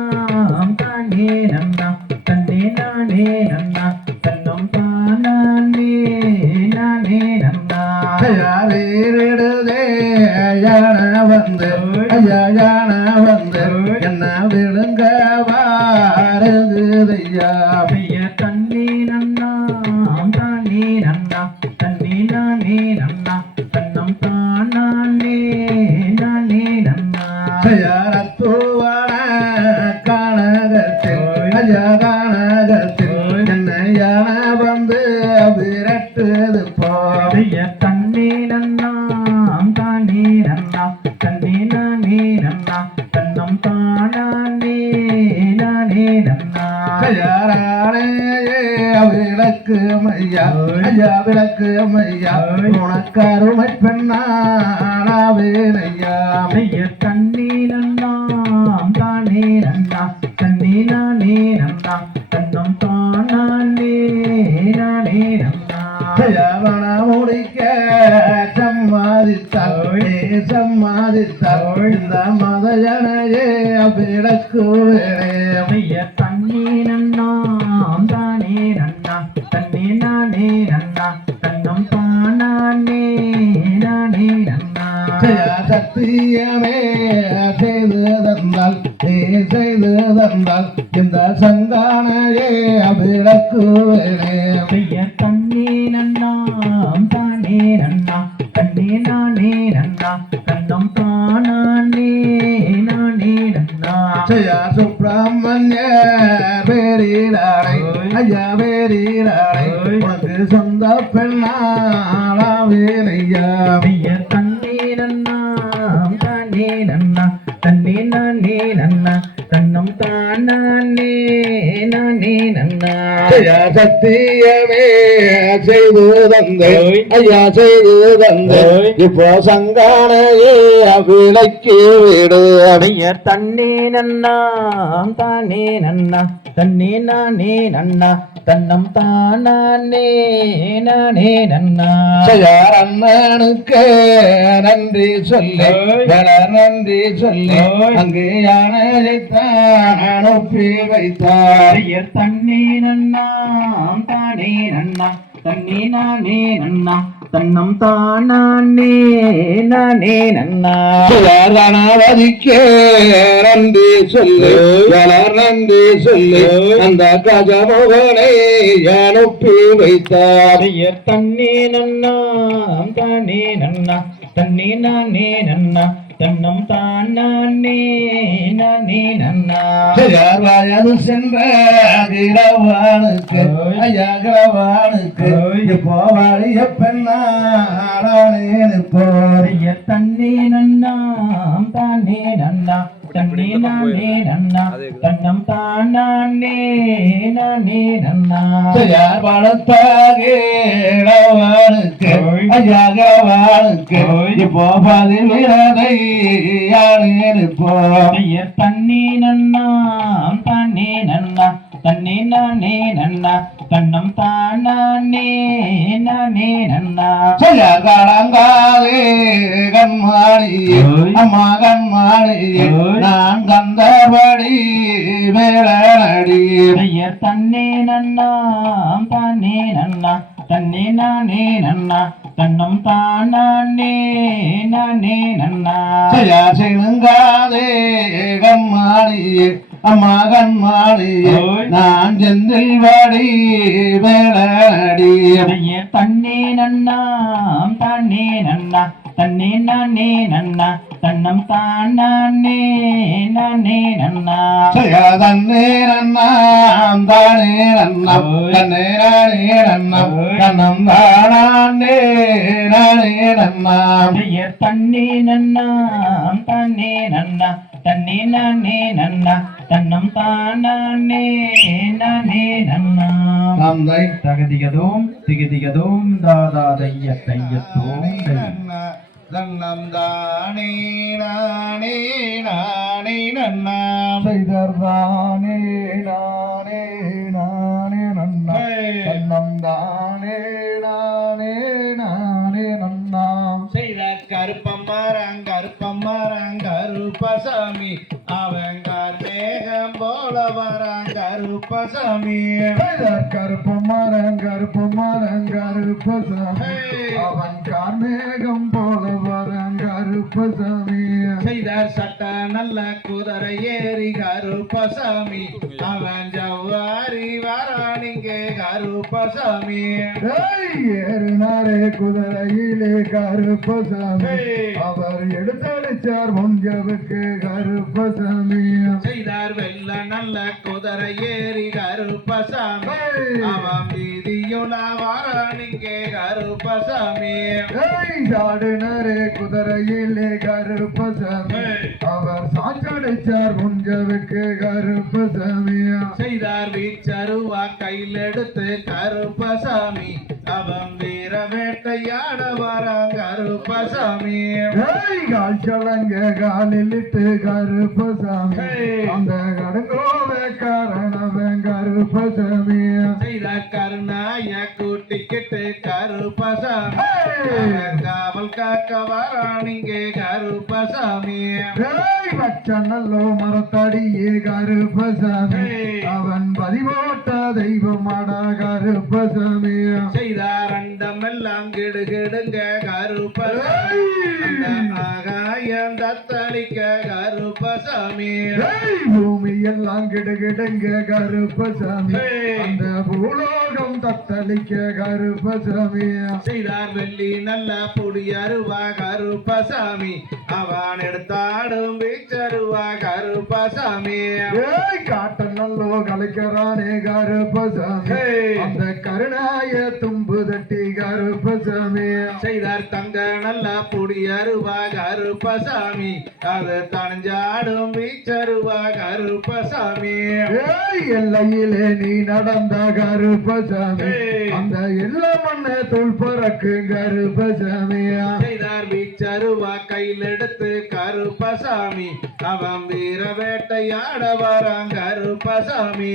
தானே நன்னா தன்னே நானே நன்னா தன்னம் தானே நானே நன்னா ஐயா வீரிடுதே யானை வந்து ஐயா யானை வந்து என்ன விழுங்க வாருகுதையா தண்ணே நன்னா தானே நன்னா தன்னே நானே நன்னா தன்னம் தானே நானே நன்னா ரத்துவான கானகத்தில் ஐயா கானகத்தில் என்ன யானை வந்து விரட்டுது போய தன்னே நன்னா தானே நன்னா தன்னே நானே நன்னா தன்னம் தானே நானே நன்னா விளக்கு மையா ஐயா விளக்கு மையா உனக்கு அருமை பெண்ணாவேனையா தண்ணே நன்னா தானே நன்னா தன்னே நானே நன்னா தன்னம் தானே நானே நன்னா முடிக்க சம்மாதித்தால் இந்த மதஜனையே விளக்கு தண்ணே நன்னா தானே நன்னா தன்னே நானே நன்னா தன்னம் தானே நானே நன்னா சத்தியமே செய்து தந்தால் நீ செய்து தந்தால் இந்த சங்கானையே விளக்கு தண்ணே நன்னா தானே நன்னா தன்னே நானே நன்னா தன்னம் தானே நானே நன்னா சுப்பிரமணிய பேரிலாடை ஐயா பேரிலாடை உனக்கு சொந்த பெண்ணாவேனையா தன்னே நன்னா தானே நன்னா தன்னே நானே நன்னா தன்னம் தானே நானே நன்னா சத்தியமே செய்து தந்தை ஐயா செய்து தந்தை இப்போ சங்கானையே விளக்கி விடு தன்னே நன்னா தானே நன்னா தன்னே நானே நன்னா தன்னம் தானே நானே நன்னா அண்ணனுக்கு நன்றி சொல்லு நன்றி சொல்லு அங்கு யானைத்தான் அனுப்பி வைத்தார் தன்னே நன்னா தானே நன்னா தன்னே நானே நன்னா தன்னம் தானே நானே நன்னா கணவதிக்கே நன்றி சொல்லு நன்றி சொல்லு அந்த கஜமுகனை அனுப்பி வைத்தார் தன்னே நன்னா தானே நன்னா தன்னே நானே நன்னா தன்னம் தானே நானே நன்னா வயது சென்ற கிழவானுக்கு ஐயா கிழவானுக்கு இப்போ வாழிய பெண்ணானேன்னு போறிய தன்னே நன்னா தானே நன்னா தன்னே நானே நன்னா தன்னம் தானே நானே நன்னா பழத்தாகே கிழவானுக்கு ஐயா கிழவானுக்கு இப்போ பதிவிரதை யானேன்னு போறிய தன்னே நன்னா தானே நன்னா தன்னே நானே நன்னா தன்னம் தானே நானே நன்னா கலங்காதே கண்மாடியே அம்மா கண்மாடியே நான் கந்தபடி வேளடி தன்னே நன்னா தானே நன்னா தன்னே நானே நன்னா தன்னம் தானே நானே நன்னா செய்யுங்காதே கண்மாடியே அம்மா கண்மாடியே நான் செந்தில் வாடி வேளடி தன்னே நன்னா தானே நன்னா தன்னே நானே நன்னா தன்னம் தானே நானே நன்னா தன்னே நன்னாம் தானே நன்னம் தன்னே நானே நன்னம் தன்னம் தானே நானே நன்னாம் தன்னே நன்னா தானே நன்னா தன்னே நானே நன்னா தன்னம் தானே நானே நன்னா தந்தை தகதிகதோம் திகதிகதோம் தாதா தைய தையத்தோம் தன்னம் தானே நானே நானே நன்னாம் செய்தர்தானே நானே நானே நன்னா தன்னம் தானே கருப்பசாமி அவன் கார்மேகம் போல வரான் கருப்பசாமி கருப்பமாறன் கருப்பசாமி அவன் கார்மேகம் போல வரான் கருப்பசாமி செய்தார் சட்ட நல்ல குதிரை ஏறி கருப்பசாமி அவன் ஜவ்வாரி வரான் இங்கே கருப்பசாமி ஏறினாரே குதிரையிலே கருப்பசாமி அவர் எடுத்தடிச்சார் முன்ஜவுக்கு கருப்பசாமி செய்தார் வெள்ள நல்ல குதிரை ஏறி கருப்பசாமி அவன் வீதியுல வரான் இங்கே கருப்பசாமி சாடினாரே குதிரையிலே கருப்பசாமி அவர் சாச்சடிச்சார் முன்ஜவுக்கு கருப்பசாமி செய்தார் வீச்சருவா கையில் எடுத்து கருப்பசாமி அவன் வீர வேட்டையாட வரான் கருப்பசாமி கால் சலங்க காலில் இட்டு கருப்பசாமி அந்த கடங்கோலக்காரனவன் கருப்பசாமி செய்தார் கருணாய கூட்டிக்கிட்டு கருப்பசாமி அவன் காவல் காக்க வரான் இங்கே கருப்பசாமி பச்சனல்லோ மரத்தடியே கருப்பசாமி அவன் பதிவோட்ட தெய்வமாடா கருப்பசாமி செய்தார் அண்டமெல்லாம் கிடுகிடுங்க கருப்பசாமி அந்த ஆகாயம் தத்தளிக்க கருப்பசாமி பூமி எல்லாம் கிடுகிடுங்க கருப்பசாமி அந்த பூலோகம் தத்தளிக்க கருப்பசாமி செய்தார் வெள்ளி நல்ல புடி அருவா கருப்பசாமி அவன் எடுத்தாடும் வீச்சருவா கருப்பசாமி காட்ட நல்லோ கலைக்கிறானே கருப்பசாமி அந்த கருணாய தும்பு தட்டி கருப்பசாமி செய்தார் தங்க நல்ல புடி அருவா கருப்பசாமி அது தனஞ்சாடும் வீச்சருவா கருப்பசாமி எல்லையிலே நீ நடந்த கருப்பசாமி அந்த எல்ல மண்ண தூள் பறக்கு கருப்பசாமி செய்தார் வீச்சருவா கையில் எடுத்து கருப்பசாமி அவன் வீர வேட்டையாட வரான் கருப்பசாமி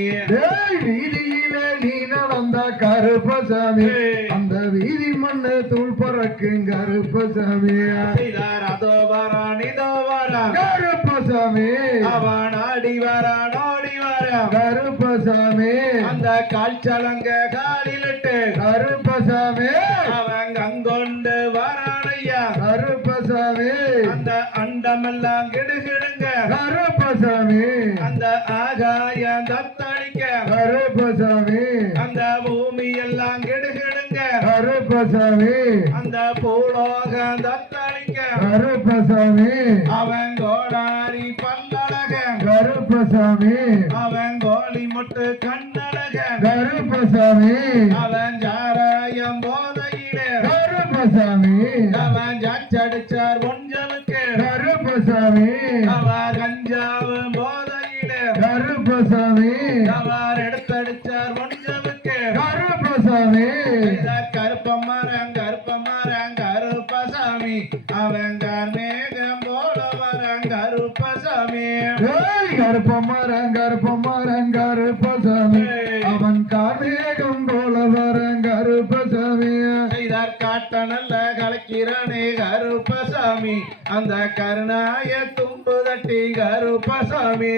வீதியிலே நீ நடந்த கருப்பசாமி அந்த வீதி மண்ண தூள் பறக்கு கருப்பசாமி செய்தார் அதோ வரான் இதோ வரான் கருப்பசாமி அவன் ஆடி வரான் ஓடி வரான் கருப்பசாமி அந்த கால்ச்சலங்க காலிலிட்டு கருப்பசாமி அவன் கங்கொண்டு வரானையா கருப்பசாமி அந்த அண்டமெல்லாம் கிடுகிடுங்க கருப்பசாமி அந்த ஆகாயம் தத்தளிக்க கருப்பசாமி அந்த பூமி எல்லாம் கிடுகிடுங்க கருப்பசாமி அந்த பூலோகம் தத்தளிக்க கருப்பசாமி அவன் கோடாரி பல்லழக கருப்பசாமி அவன் கோழி முட்டு கண்ணழக கருப்பசாமி அவன் ஜாராயம் போதையிலே கருப்பசாமி அவன் ஜாச்சடிச்சார் ஒஞ்சலுக்கு கருப்பசாமி அவர் கஞ்சாவு போதையிலே கருப்பசாமி அவர் எடுத்தடிச்சார் ஒஞ்சலுக்கு கருப்பசாமி கருப்பமரம் கருப்பசாமி அவன் கார்மேகம் போல வரான் கருப்பசாமி கருப்பமரம் கருப்பசாமி அவன் கார்மேகம் போல வரான் கருப்பசாமி செய்தார் காட்ட நல்ல கலக்கிறானே கருப்பசாமி அந்த கருணாய தும்பு தட்டி கருப்பசாமி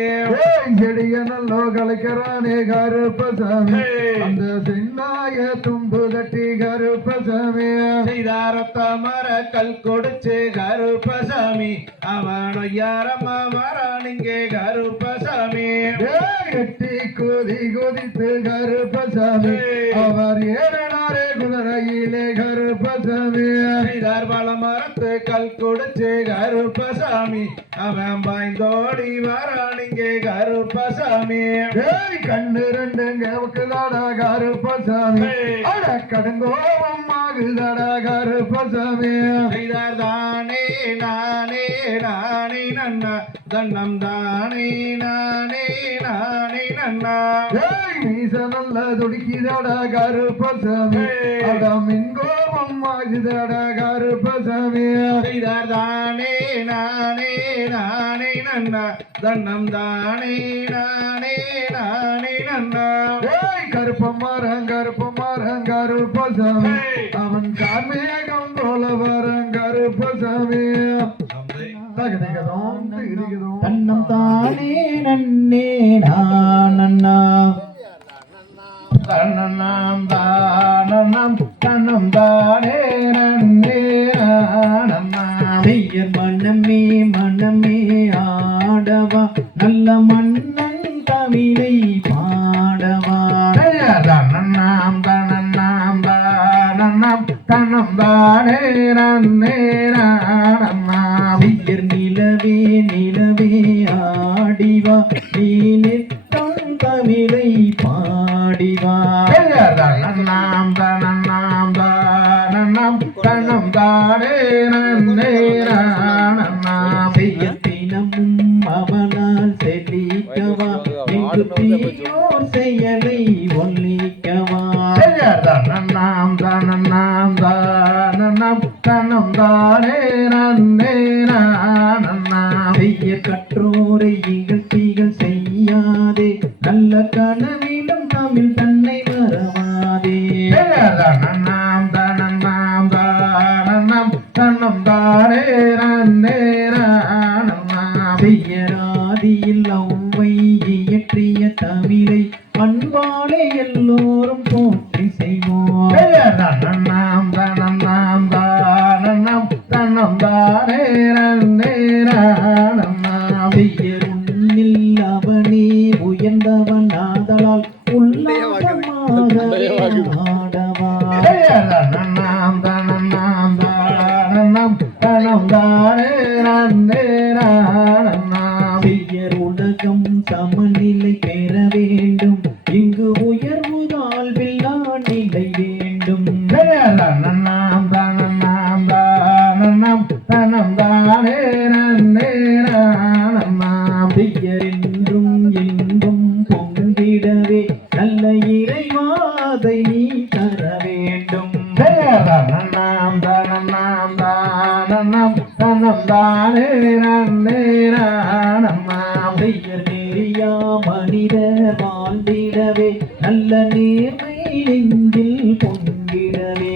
செடிய நல்லோ கலைக்கிறானே கருப்பசாமி அந்த சென்னாய தும்பு தட்டி கருப்பசாமி செய்தார் மர கல் கொடுச்சு கருப்பசாமி அவன் யாரம்மா வரானிங்கே கருப்பசாமி எட்டி கொதித்து கருப்பசாமி அவர் ஏறனாரே குதிரையிலே கருப்பசாமி செய்தார் மரத்து கல் கொடுச்சு கருப்பசாமி அவன் பாய்ந்தோடி வரானிங்கே கருப்பசாமி கண்ணு ரெண்டுங்க வக்குதாடா கருப்பசாமி அட கடுங்கோபம் ஆகுதாடா கருப்பசாமி செய்தார் தானே நானே நானே நன்னா தன்னம் தானே நானே நானே நன்னா மீச நல்ல துடிக்குதாடா கருப்பசாமி அட மின்கோபம் ஆகுதாடா கருப்பசாமி செய்தார் தானே நானே நானே நன்னா தன்னம் தானே நானே நானே நன்னா கருப்பமாறன் கருப்பசாமி அவன் கார்மேகம் போல வரன் கரு கருப்பசாமி தகதிகதோம் திகதிகதோம் தன்னம் தானே நன்னே நானண்ணா தன்னண்ணாம் தானண்ணம் தன்னம் தானே நன்னே நானண்ணாம் செய்யர் மனமே மனமே ஆடவா நல்ல மன்னன் தமிழை பாடவா தன்னண்ணாம் தன்னண்ணாம் தானண்ணம் தன்னம் தானே நன்னே நானண்ணாம் செய்யர் நிலவே நிலவே ஆடிவா நீனெத்தம் தமிழை பாடிவா தன்னண்ணாம் தன்னண்ணாம் தானண்ணம் தன்னம் தானே நன்னே நானண்ணாம் செய்யர் தினமும் அவனால் செழிக்கவா எங்கு தீயோர் செயலை ஒல்லிக்கவா தன்னண்ணாம் தன்னண்ணாம் தானண்ணம் தன்னம் தானே நன்னே நானண்ணாம் செய்ய கற்றோரை இகழ்ச்சிகள் செய்யாதே நல்ல கனவிலும் தமிழ் தன்னை மறவாதே தன்னண்ணாம் தன்னண்ணாம் தானண்ணம் தன்னம் தானே நன்னே நானண்ணாம் செய்யராதியில் ஒவ்வை இயற்றிய தமிழை அன்பாலே எல்லோரும் போற்றி செய்வோம் தன்னண்ணாம் தன்னண்ணாம் தானண்ணம் தன்னம் தானே நன்னே நானண்ணாம் செய்யருண்ணில் அவனே உயர்ந்தவன் ஆதலால் உல்லாசமாகவே ஆடவா தன்னண்ணாம் தன்னண்ணாம் தானண்ணம் தன்னம் தானே நன்னே நானண்ணாம் செய்யர் உலகம் சமநிலை பெற வேண்டும் இங்கு உயர்வு தாழ்வில் நிலை வேண்டும் தன்னண்ணாம் தன்னண்ணாம் தானண்ணம் தன்னம் தானே நன்னே நானண்ணாம் செய்யர் என்றும் இன்பம் பொங்கிடவே நல்ல இறைவாதை நீ தர வேண்டும் தன்னண்ணாம் தன்னண்ணாம் தானண்ணம் தன்னம் தானே நன்னே நானண்ணாம் செய்யர் நெறியா மனிதர் வாழ்ந்திடவே நல்ல நேர்மை நெஞ்சில் பொங்கிடவே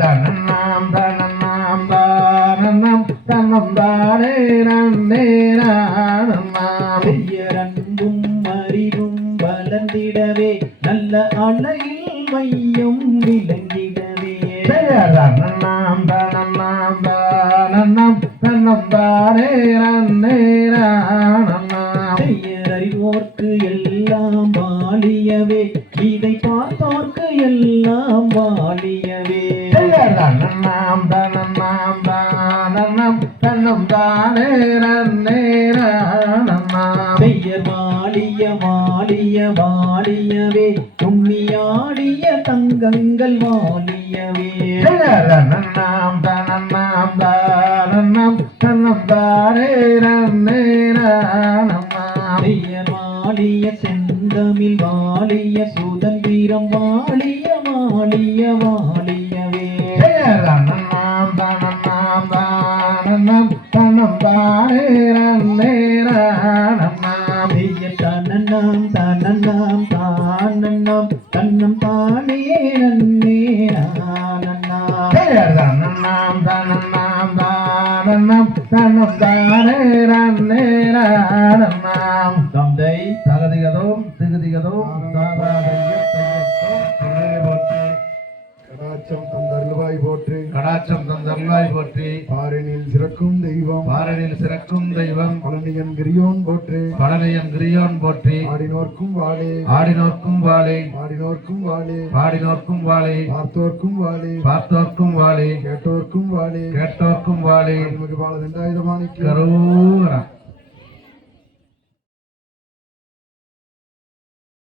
தன்னண்ணாம் தன்னண்ணாம் தானண்ணம் தன்னம் தானே நன்னே நானண்ணாம் செய்யர் அன்பும் அறிவும் வளர்ந்திடவே நல்ல அழகில் மையம் விளங்கிடவே தன்னண்ணாம் தன்னண்ணாம் தானண்ணம் தன்னம் தானே நன்னே நானண்ணாம் செய்யர் அறிவோர்க்கு எல்லாம் வாழியவே இதை பார்த்தோர்க்கு எல்லாம் வாழியவே தன்னண்ணாம் தன்னண்ணாம் தானண்ணம் தன்னம் தானே நன்னே நானண்ணாம் செய்யர் வாழிய வாழிய வாழியவே தும்மியாடிய தங்கங்கள் வாழியவே தன்னண்ணாம் தன்னண்ணாம் தானண்ணம் தன்னம் தானே நன்னே நானண்ணாம் செய்யர் வாழிய செந்தமிழ் வாழிய சுதந்திரம் வாழிய வாழிய வாழியவே தன்னண்ணாம் தன்னண்ணாம் தானண்ணம் தன்னம் தானே நன்னே நானண்ணாம் செய்யர் தன்னண்ணாம் தன்னண்ணாம் தானண்ணாம் தன்னம் தானே நன்னே நானண்ணாம் தன்னண்ணாம் தன்னண்ணாம் தானண்ணம் தன்னம் தானே நன்னே நானண்ணாம் தந்தை தகதிகதோம் திகதிகதோம் கடாச்சம் தந்தருள்வாய் போற்றி கடாட்சம் தந்தருளாய் போற்றி பாரினில் சிறக்கும் தெய்வம் பாரனில் சிறக்கும் தெய்வம் பழனியன் கிரியோன் போற்றி பழனியன் கிரியோன் போற்றி ஆடினோர்க்கும் வாழே ஆடினோர்க்கும் வாழை ஆடினோர்க்கும் வாழே பாடினோர்க்கும் வாழை பார்த்தோர்க்கும் வாழே பார்த்தோர்க்கும் வாழை கேட்டோர்க்கும் வாழே கேட்டோர்க்கும் வாழை நமக்கு வாழ 2000 மாணிக்கம் கரூரா